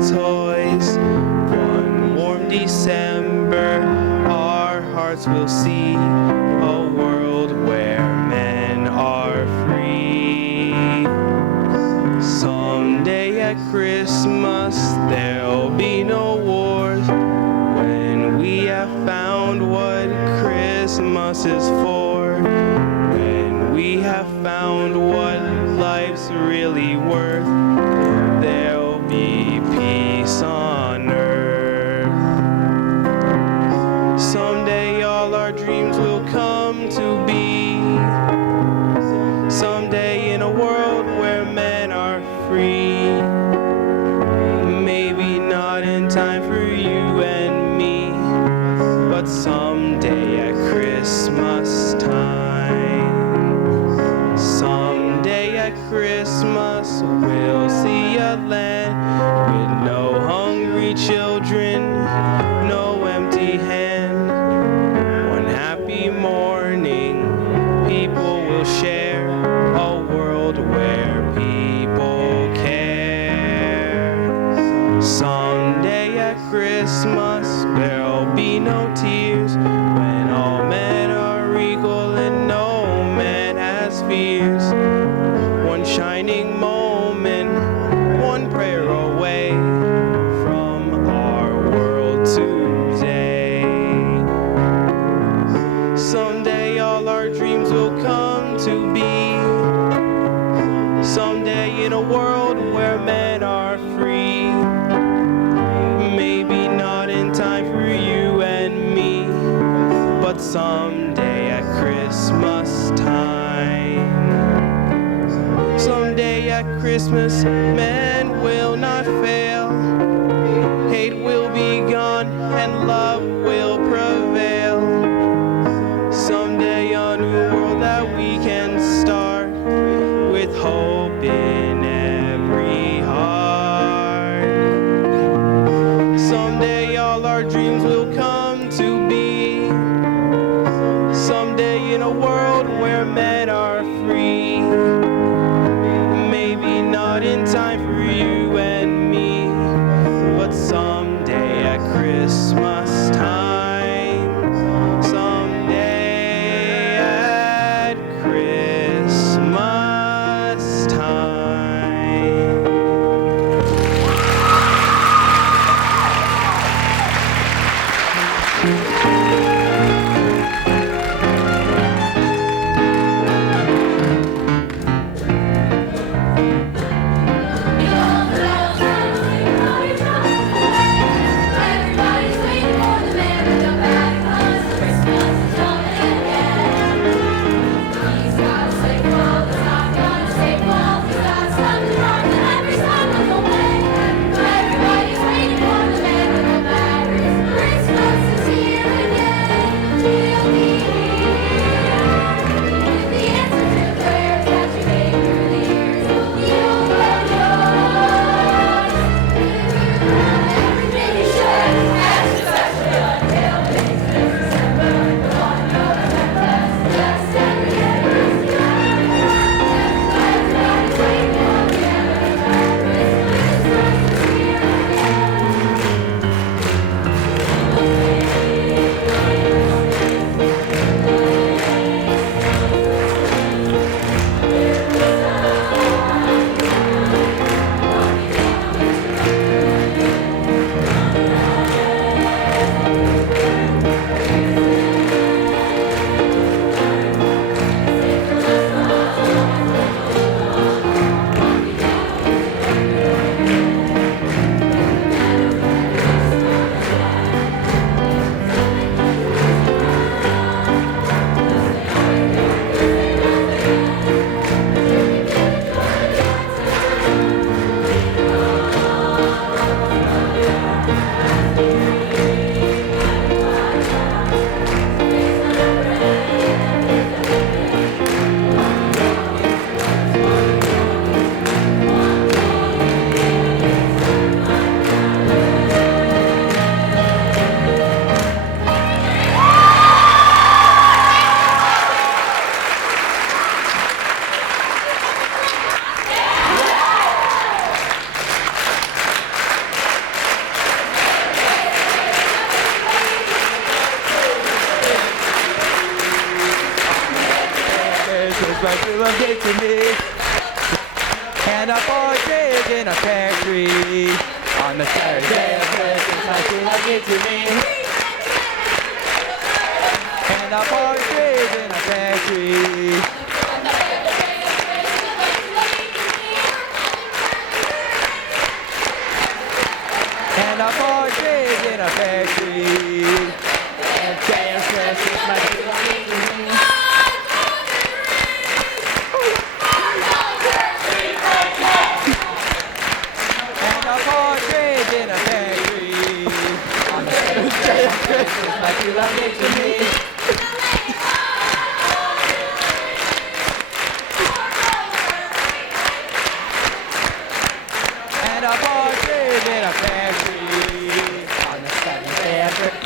toys. One warm December, our hearts will see a world where men are free. Someday at Christmas, there'll be no wars when we have found what Christmas is for. When we have found what life's really worth, there'll be peace on earth. Someday all our dreams will come to be. Someday in a world where men are free. Maybe not in time for you and me, but someday at Christmas time. Someday at Christmas we'll see a land with no hungry children, no empty hand. One happy morning people will share a world where people care. Someday at Christmas there'll be no tears when all men are equal and no man has fears. One shining moment, one prayer away from our world today. Someday all our dreams will come to be. Someday in a world where men are free. Maybe not in time for you and me, but someday at Christmas time. Someday at Christmas, men will not fail. Hate will be gone and love will prevail. Someday a new world that we can start with hope in every heart. Someday all our dreams will come to be. Someday in a world where men are free. Maybe not in time for my true love gave to me. And a partridge in a pear tree. On the third day of Christmas, my true love gave to me. And a partridge in a pear tree. And a partridge in a pear tree. And day of Christmas, my true love gave to me. And a partridge in a pear tree. On the first day of Christmas, my true love gave to me. And a partridge in a pear tree. On the seventh day of Christmas.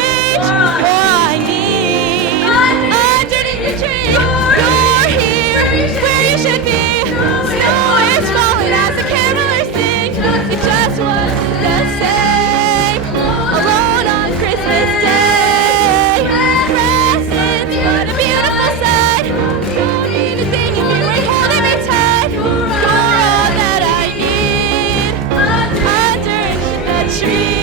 change. Oh, I need underneath the tree. You're here, where you should be. Snow is falling as the carolers sing. It just wasn't the same. Alone on Christmas Day. Presents, what a beautiful sight. Don't need a thing if you ain't holding me tight. You're all that I need underneath the tree.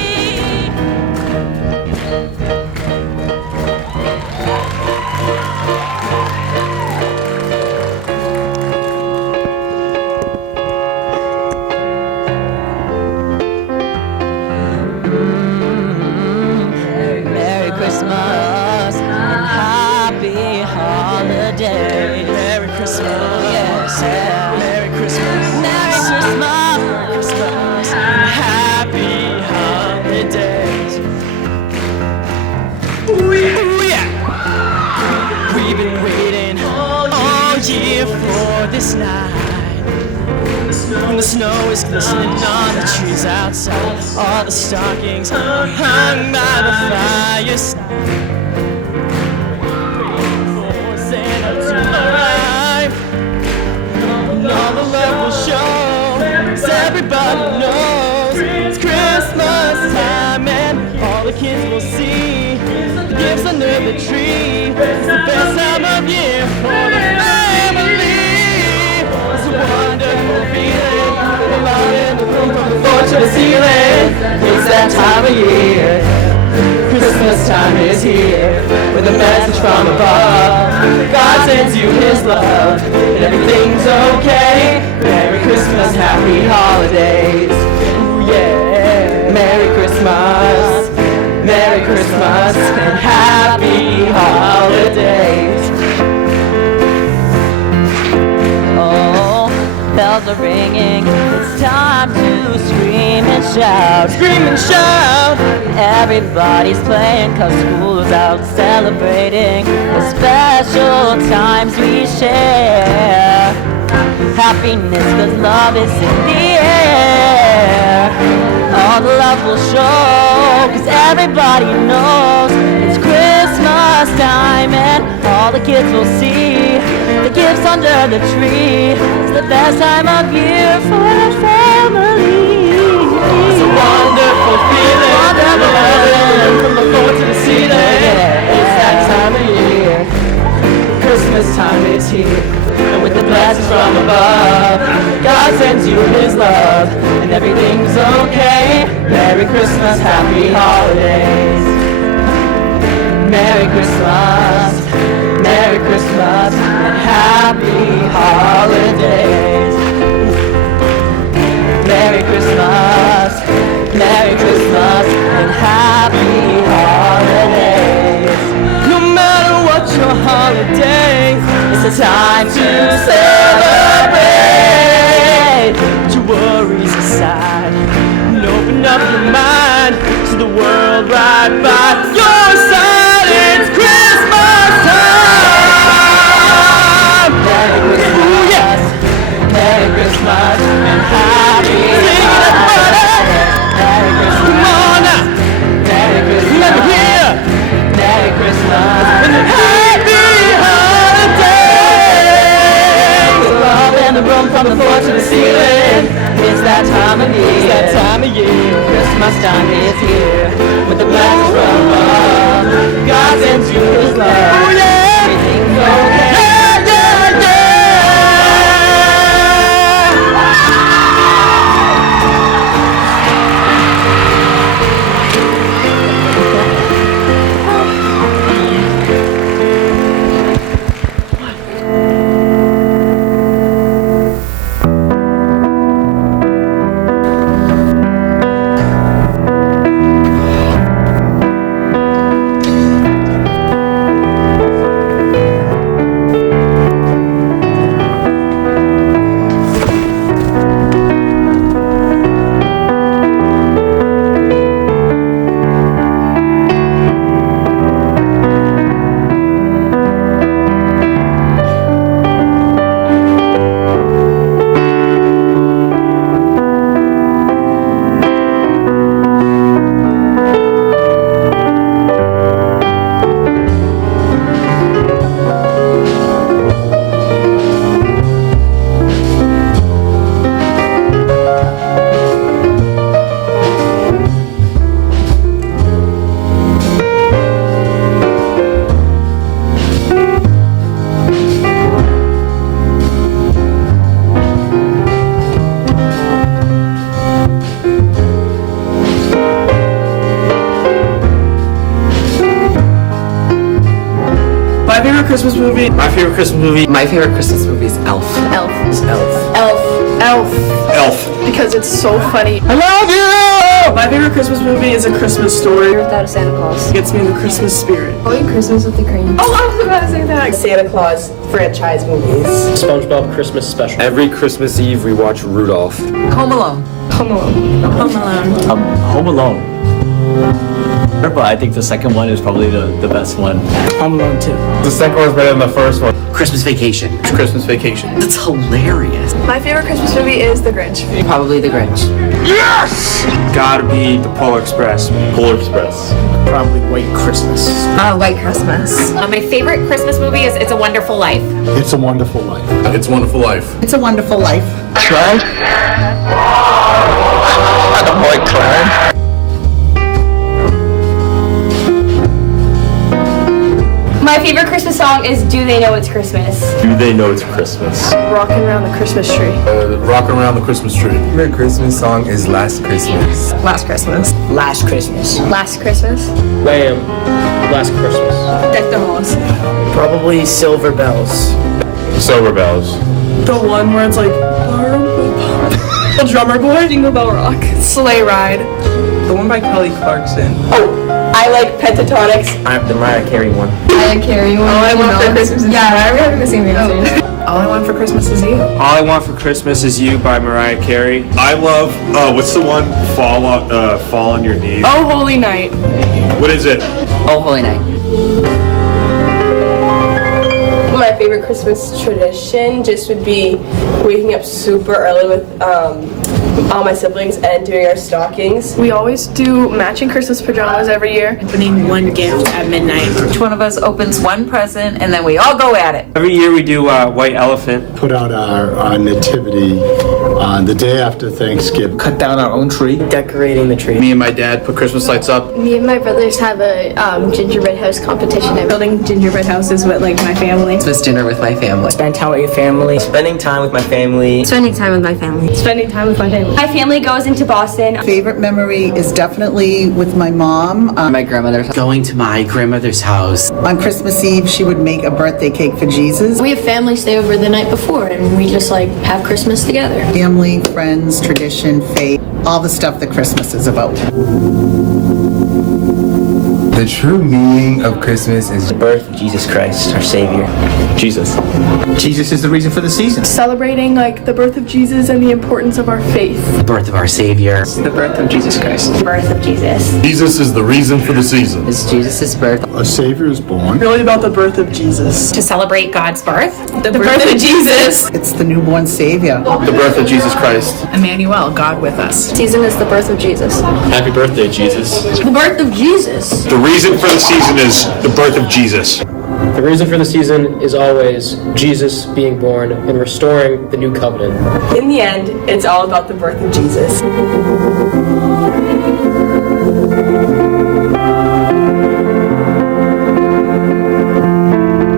Merry Christmas and happy holidays. Merry Christmas, yes, yeah. Merry Christmas, Merry Christmas, Merry Christmas, and happy holidays. Ooh yeah. We've been waiting all year for this night. When the snow is glistening on the trees outside, all the stockings hung by the fireside. For Santa to arrive, and all the love will show, 'cause everybody knows it's Christmas time, and all the kids will see gifts under the tree. It's the best time of year for the family. It's a wonderful feeling, alive in the room from the floor to the ceiling. It's that time of year, Christmas time is here, with a message from above. God sends you His love, and everything's okay. Merry Christmas, happy holidays. Ooh, yeah. Merry Christmas, Merry Christmas, and happy holidays. Oh, bells are ringing, it's time to scream and shout. Scream and shout! Everybody's playing 'cause school's out, celebrating the special times we share. Happiness 'cause love is in the air. All the love will show 'cause everybody knows it's Christmas time, and all the kids will see the gifts under the tree. It's the best time of year for the family. It's a wonderful feeling, from the floor to the ceiling. It's that time of year, Christmas time is here, and with the blessings from above, God sends you His love, and everything's okay. Merry Christmas, happy holidays. Merry Christmas, Merry Christmas, and happy holidays. Merry Christmas, Merry Christmas, and happy holidays. No matter what your holiday, it's a time to celebrate. Put your worries aside and open up your mind to the world right by your side. It's Christmas time. Merry Christmas, Merry Christmas, and happy holidays. Merry Christmas, come on now. Merry Christmas, let me hear. Merry Christmas, and happy holidays. Love in the room from the floor to the ceiling. It's that time of year. It's that time of year. Christmas time is here, with the blessings from above. Christmas movie. My favorite Christmas movie. My favorite Christmas movie is Elf. Elf. Elf. Elf. Elf. Elf. Because it's so funny. I love you! My favorite Christmas movie is A Christmas Story. Without a Santa Claus. Gets me in the Christmas spirit. Only Christmas with the Cream. Oh, I was about to say that. Santa Claus franchise movies. SpongeBob Christmas special. Every Christmas Eve we watch Rudolph. Home Alone. Home Alone. Home Alone. Home Alone. But I think the second one is probably the best one. Home Alone 2. The second one's better than the first one. Christmas Vacation. Christmas Vacation. That's hilarious. My favorite Christmas movie is The Grinch. Probably The Grinch. Yes! Gotta be the Polar Express. Polar Express. Probably White Christmas. White Christmas. My favorite Christmas movie is It's a Wonderful Life. It's a Wonderful Life. It's a Wonderful Life. It's a Wonderful Life. Try. Attaboy, Clarence. My favorite Christmas song is Do They Know It's Christmas? Do they know it's Christmas? Rockin' Around the Christmas Tree. Rockin' Around the Christmas Tree. My Christmas song is Last Christmas. Last Christmas. Last Christmas. Last Christmas. Lamb. Last Christmas. Deck the Halls. Probably Silver Bells. Silver Bells. The one where it's like, Drummer Boy. Jingle Bell Rock. Sleigh Ride. The one by Kelly Clarkson. I like Pentatonics. I have the Mariah Carey one. Mariah Carey one. All I want for Christmas is yeah, we're having the same answers. All I Want for Christmas Is You. All I Want for Christmas Is You by Mariah Carey. I love, what's the one? Fall on Your Knees. Oh, Holy Night. What is it? Oh, Holy Night. My favorite Christmas tradition just would be waking up super early with all my siblings and doing our stockings. We always do matching Christmas pajamas every year. Opening one gift at midnight. Each one of us opens one present and then we all go at it. Every year we do White Elephant. Put out our nativity on the day after Thanksgiving. Cut down our own tree. Decorating the tree. Me and my dad put Christmas lights up. Me and my brothers have a gingerbread house competition. Building gingerbread houses with like my family. Christmas dinner with my family. Spend time with your family. Spending time with my family. Spending time with my family. Spending time with my family. My family goes into Boston. Favorite memory is definitely with my mom. My grandmother's. Going to my grandmother's house. On Christmas Eve, she would make a birthday cake for Jesus. We have family stay over the night before, and we just like have Christmas together. Family, friends, tradition, faith, all the stuff that Christmas is about. The true meaning of Christmas is The birth of Jesus Christ, our Savior. Jesus. Jesus is the reason for the season. Celebrating like the birth of Jesus and the importance of our faith. The birth of our Savior. The birth of Jesus Christ. The birth of Jesus. Jesus is the reason for the season. It's Jesus' birth. A Savior is born. Really about the birth of Jesus. To celebrate God's birth. The birth of Jesus. It's the newborn Savior. The birth of Jesus Christ. Emmanuel, God with us. Season is the birth of Jesus. Happy birthday, Jesus. The birth of Jesus. The reason for the season is the birth of Jesus. The reason for the season is always Jesus being born and restoring the new covenant. In the end, it's all about the birth of Jesus.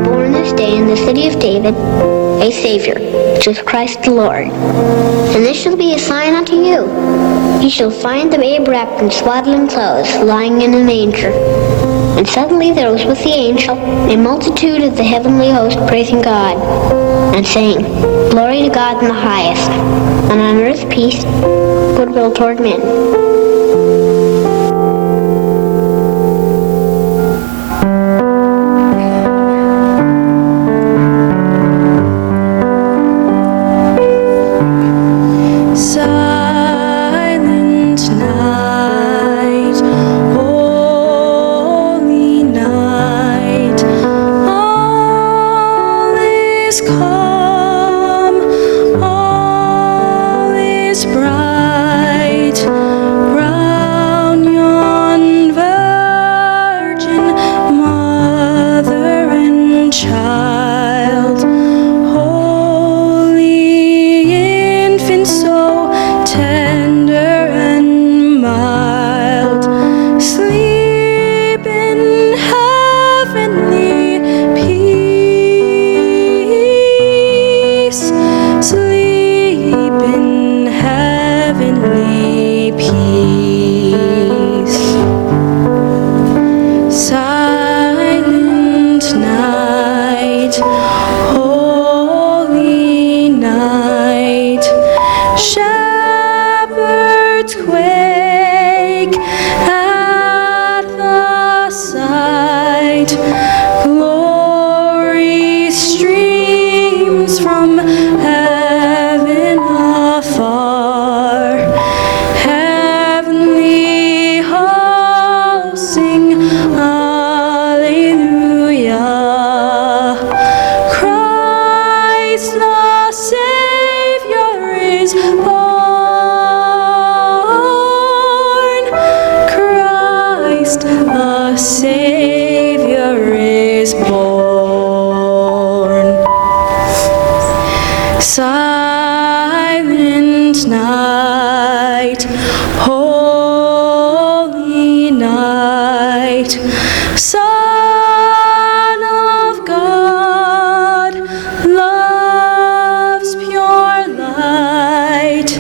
Born this day in the city of David, a Savior, which is Christ the Lord. And this shall be a sign unto you. Ye shall find the babe wrapped in swaddling clothes, lying in a manger. And suddenly there was with the angel a multitude of the heavenly host praising God, and saying, Glory to God in the highest, and on earth peace, goodwill toward men. Silent night, holy night, all is calm, all is bright, round yon virgin mother and child, holy infant so tender and mild, sleep in heavenly peace, sleep in heavenly peace. Silent night. Son of God, love's pure light,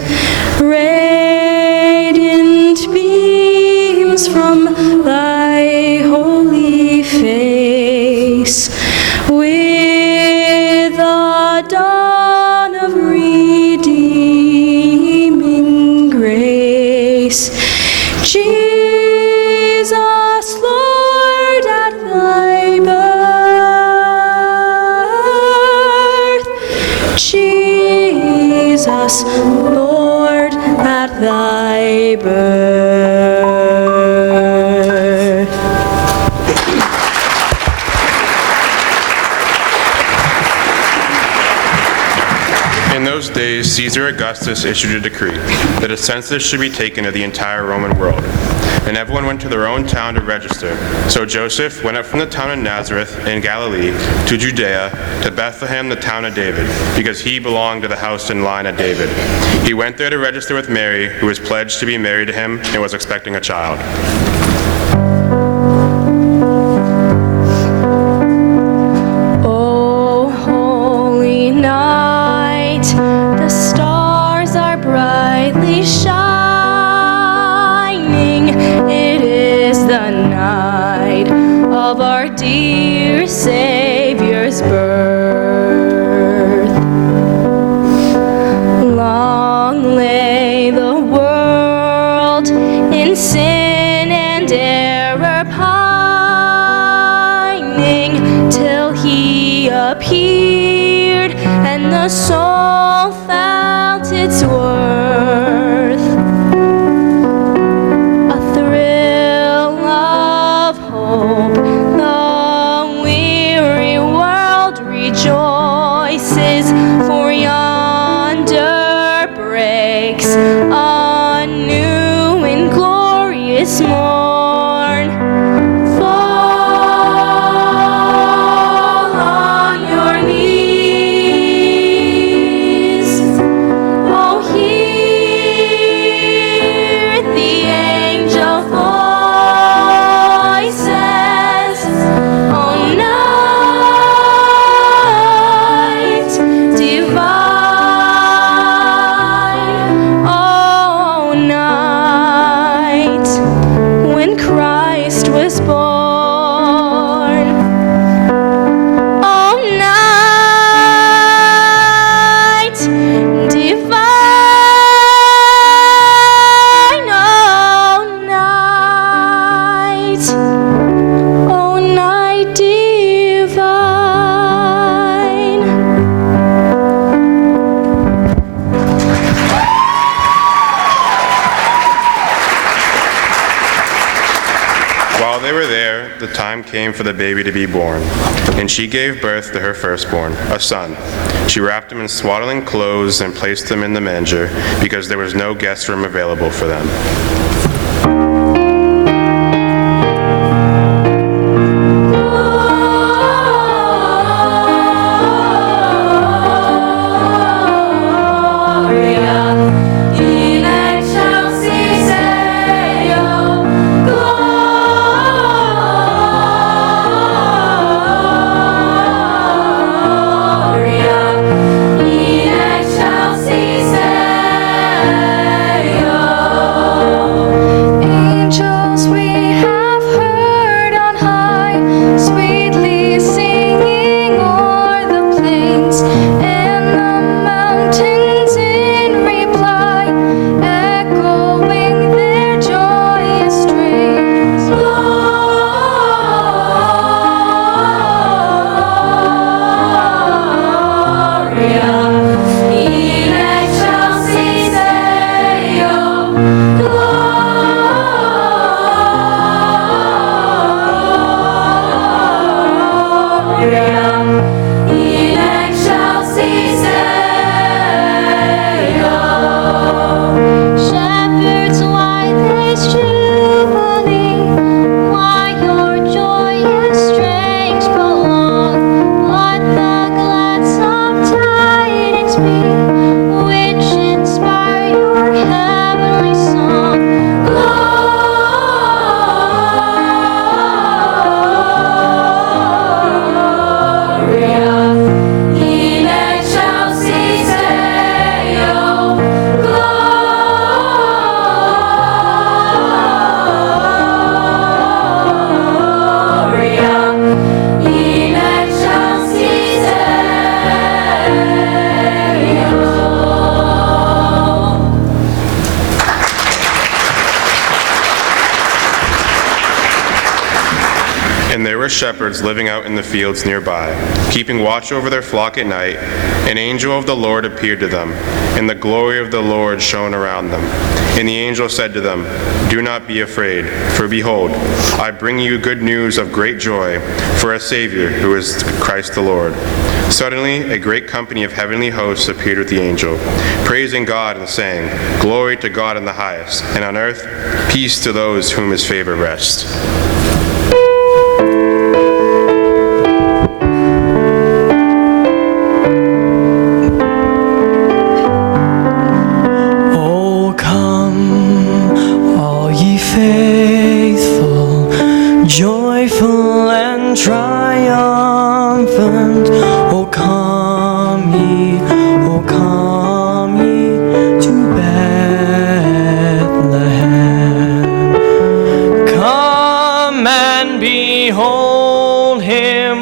radiant beams from thy holy face. With the dawn of redeeming grace, Jesus, Lord, at thy birth. Jesus, Lord, at thy birth. In those days, Caesar Augustus issued a decree that a census should be taken of the entire Roman world, and everyone went to their own town to register. So Joseph went up from the town of Nazareth in Galilee to Judea, to Bethlehem, the town of David, because he belonged to the house and line of David. He went there to register with Mary, who was pledged to be married to him and was expecting a child. O holy night, the stars are brightly shining. It is the night of our dear Savior's birth. Long lay the world in sin and error pining, till he appeared and the soul felt its worth. A thrill of hope, the weary world rejoices, for yonder breaks a new and glorious morn. Fall on your knees. Oh, hear the angel voices. Oh, night divine. Oh, night when Christ was born. Oh, night divine. Oh, night divine. While they were there, the time came for the baby to be born, and she gave birth to her firstborn, a son. She wrapped him in swaddling clothes and placed him in the manger, because there was no guest room available for them. In excelsis Deo, Gloria. In excelsis Deo. were shepherds living out in the fields nearby, keeping watch over their flock at night. An angel of the Lord appeared to them, and the glory of the Lord shone around them. And the angel said to them, "Do not be afraid, for behold, I bring you good news of great joy for a Savior who is Christ the Lord." Suddenly, a great company of heavenly hosts appeared with the angel, praising God and saying, "Glory to God in the highest, and on earth, peace to those whom his favor rests." Oh, come, all ye faithful, joyful and triumphant. Oh, come ye to Bethlehem. Come and behold him,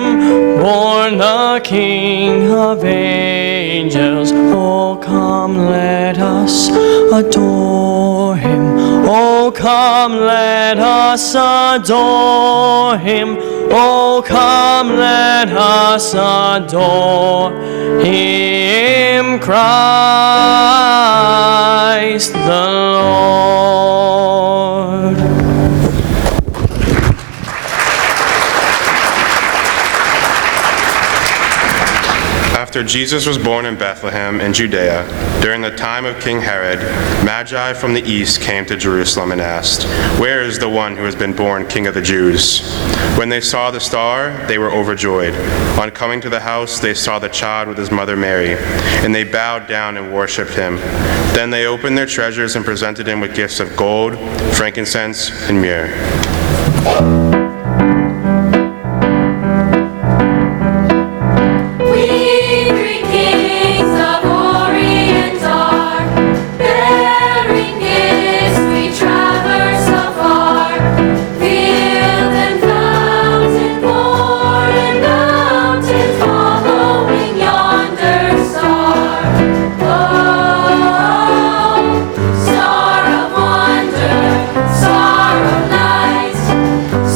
born the King of angels. Oh, come, let us adore him. Oh, come, let us adore him. Oh, come, let us adore him, Christ the Lord. After Jesus was born in Bethlehem in Judea, during the time of King Herod, Magi from the east came to Jerusalem and asked, "Where is the one who has been born King of the Jews?" When they saw the star, they were overjoyed. On coming to the house, they saw the child with his mother Mary, and they bowed down and worshipped him. Then they opened their treasures and presented him with gifts of gold, frankincense, and myrrh.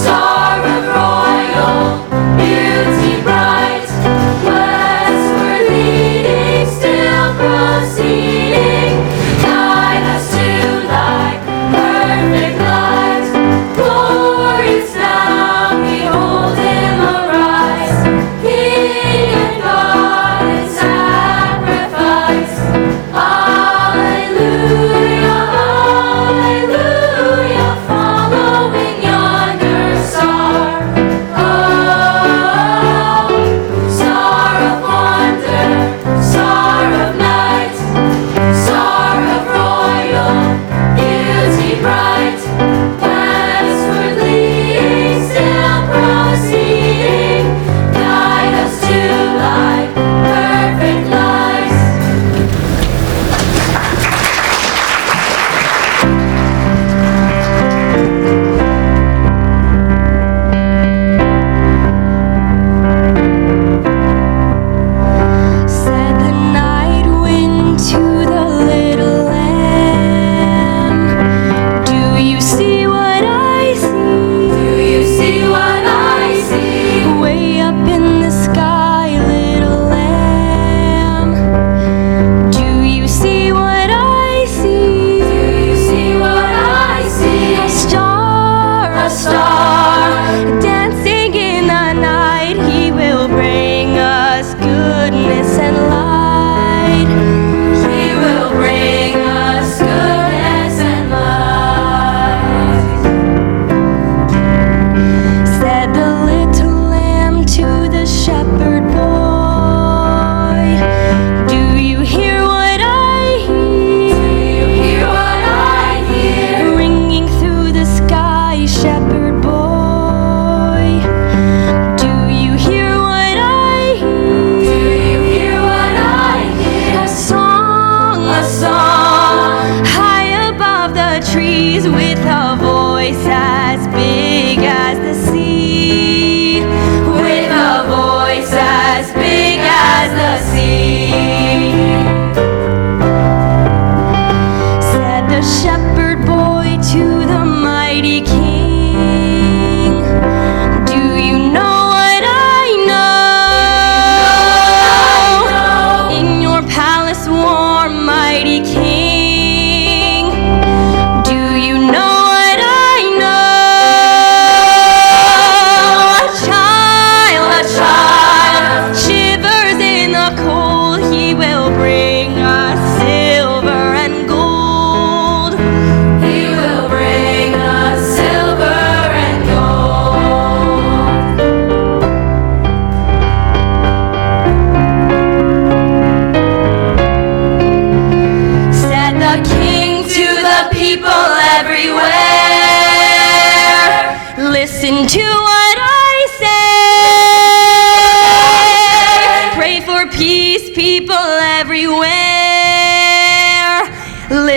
Star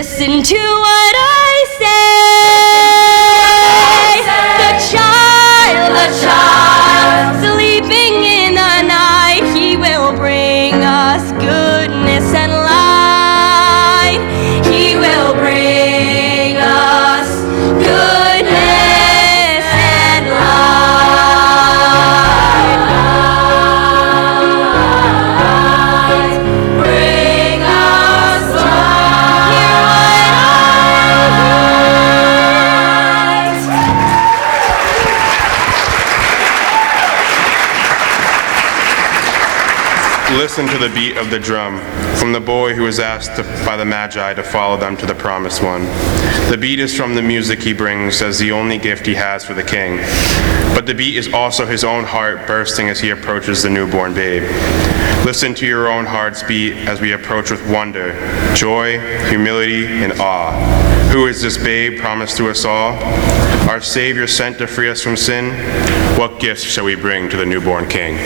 Listen to what I say. The child, sleeping in the night, he will bring us goodness and light. He will bring us goodness and light. Bring us Listen to the beat of the drum from the boy who was asked by the Magi to follow them to the promised one. The beat is from the music he brings as the only gift he has for the king. But the beat is also his own heart bursting as he approaches the newborn babe. Listen to your own heart's beat as we approach with wonder, joy, humility, and awe. Who is this babe promised to us all? Our Savior sent to free us from sin? What gifts shall we bring to the newborn King?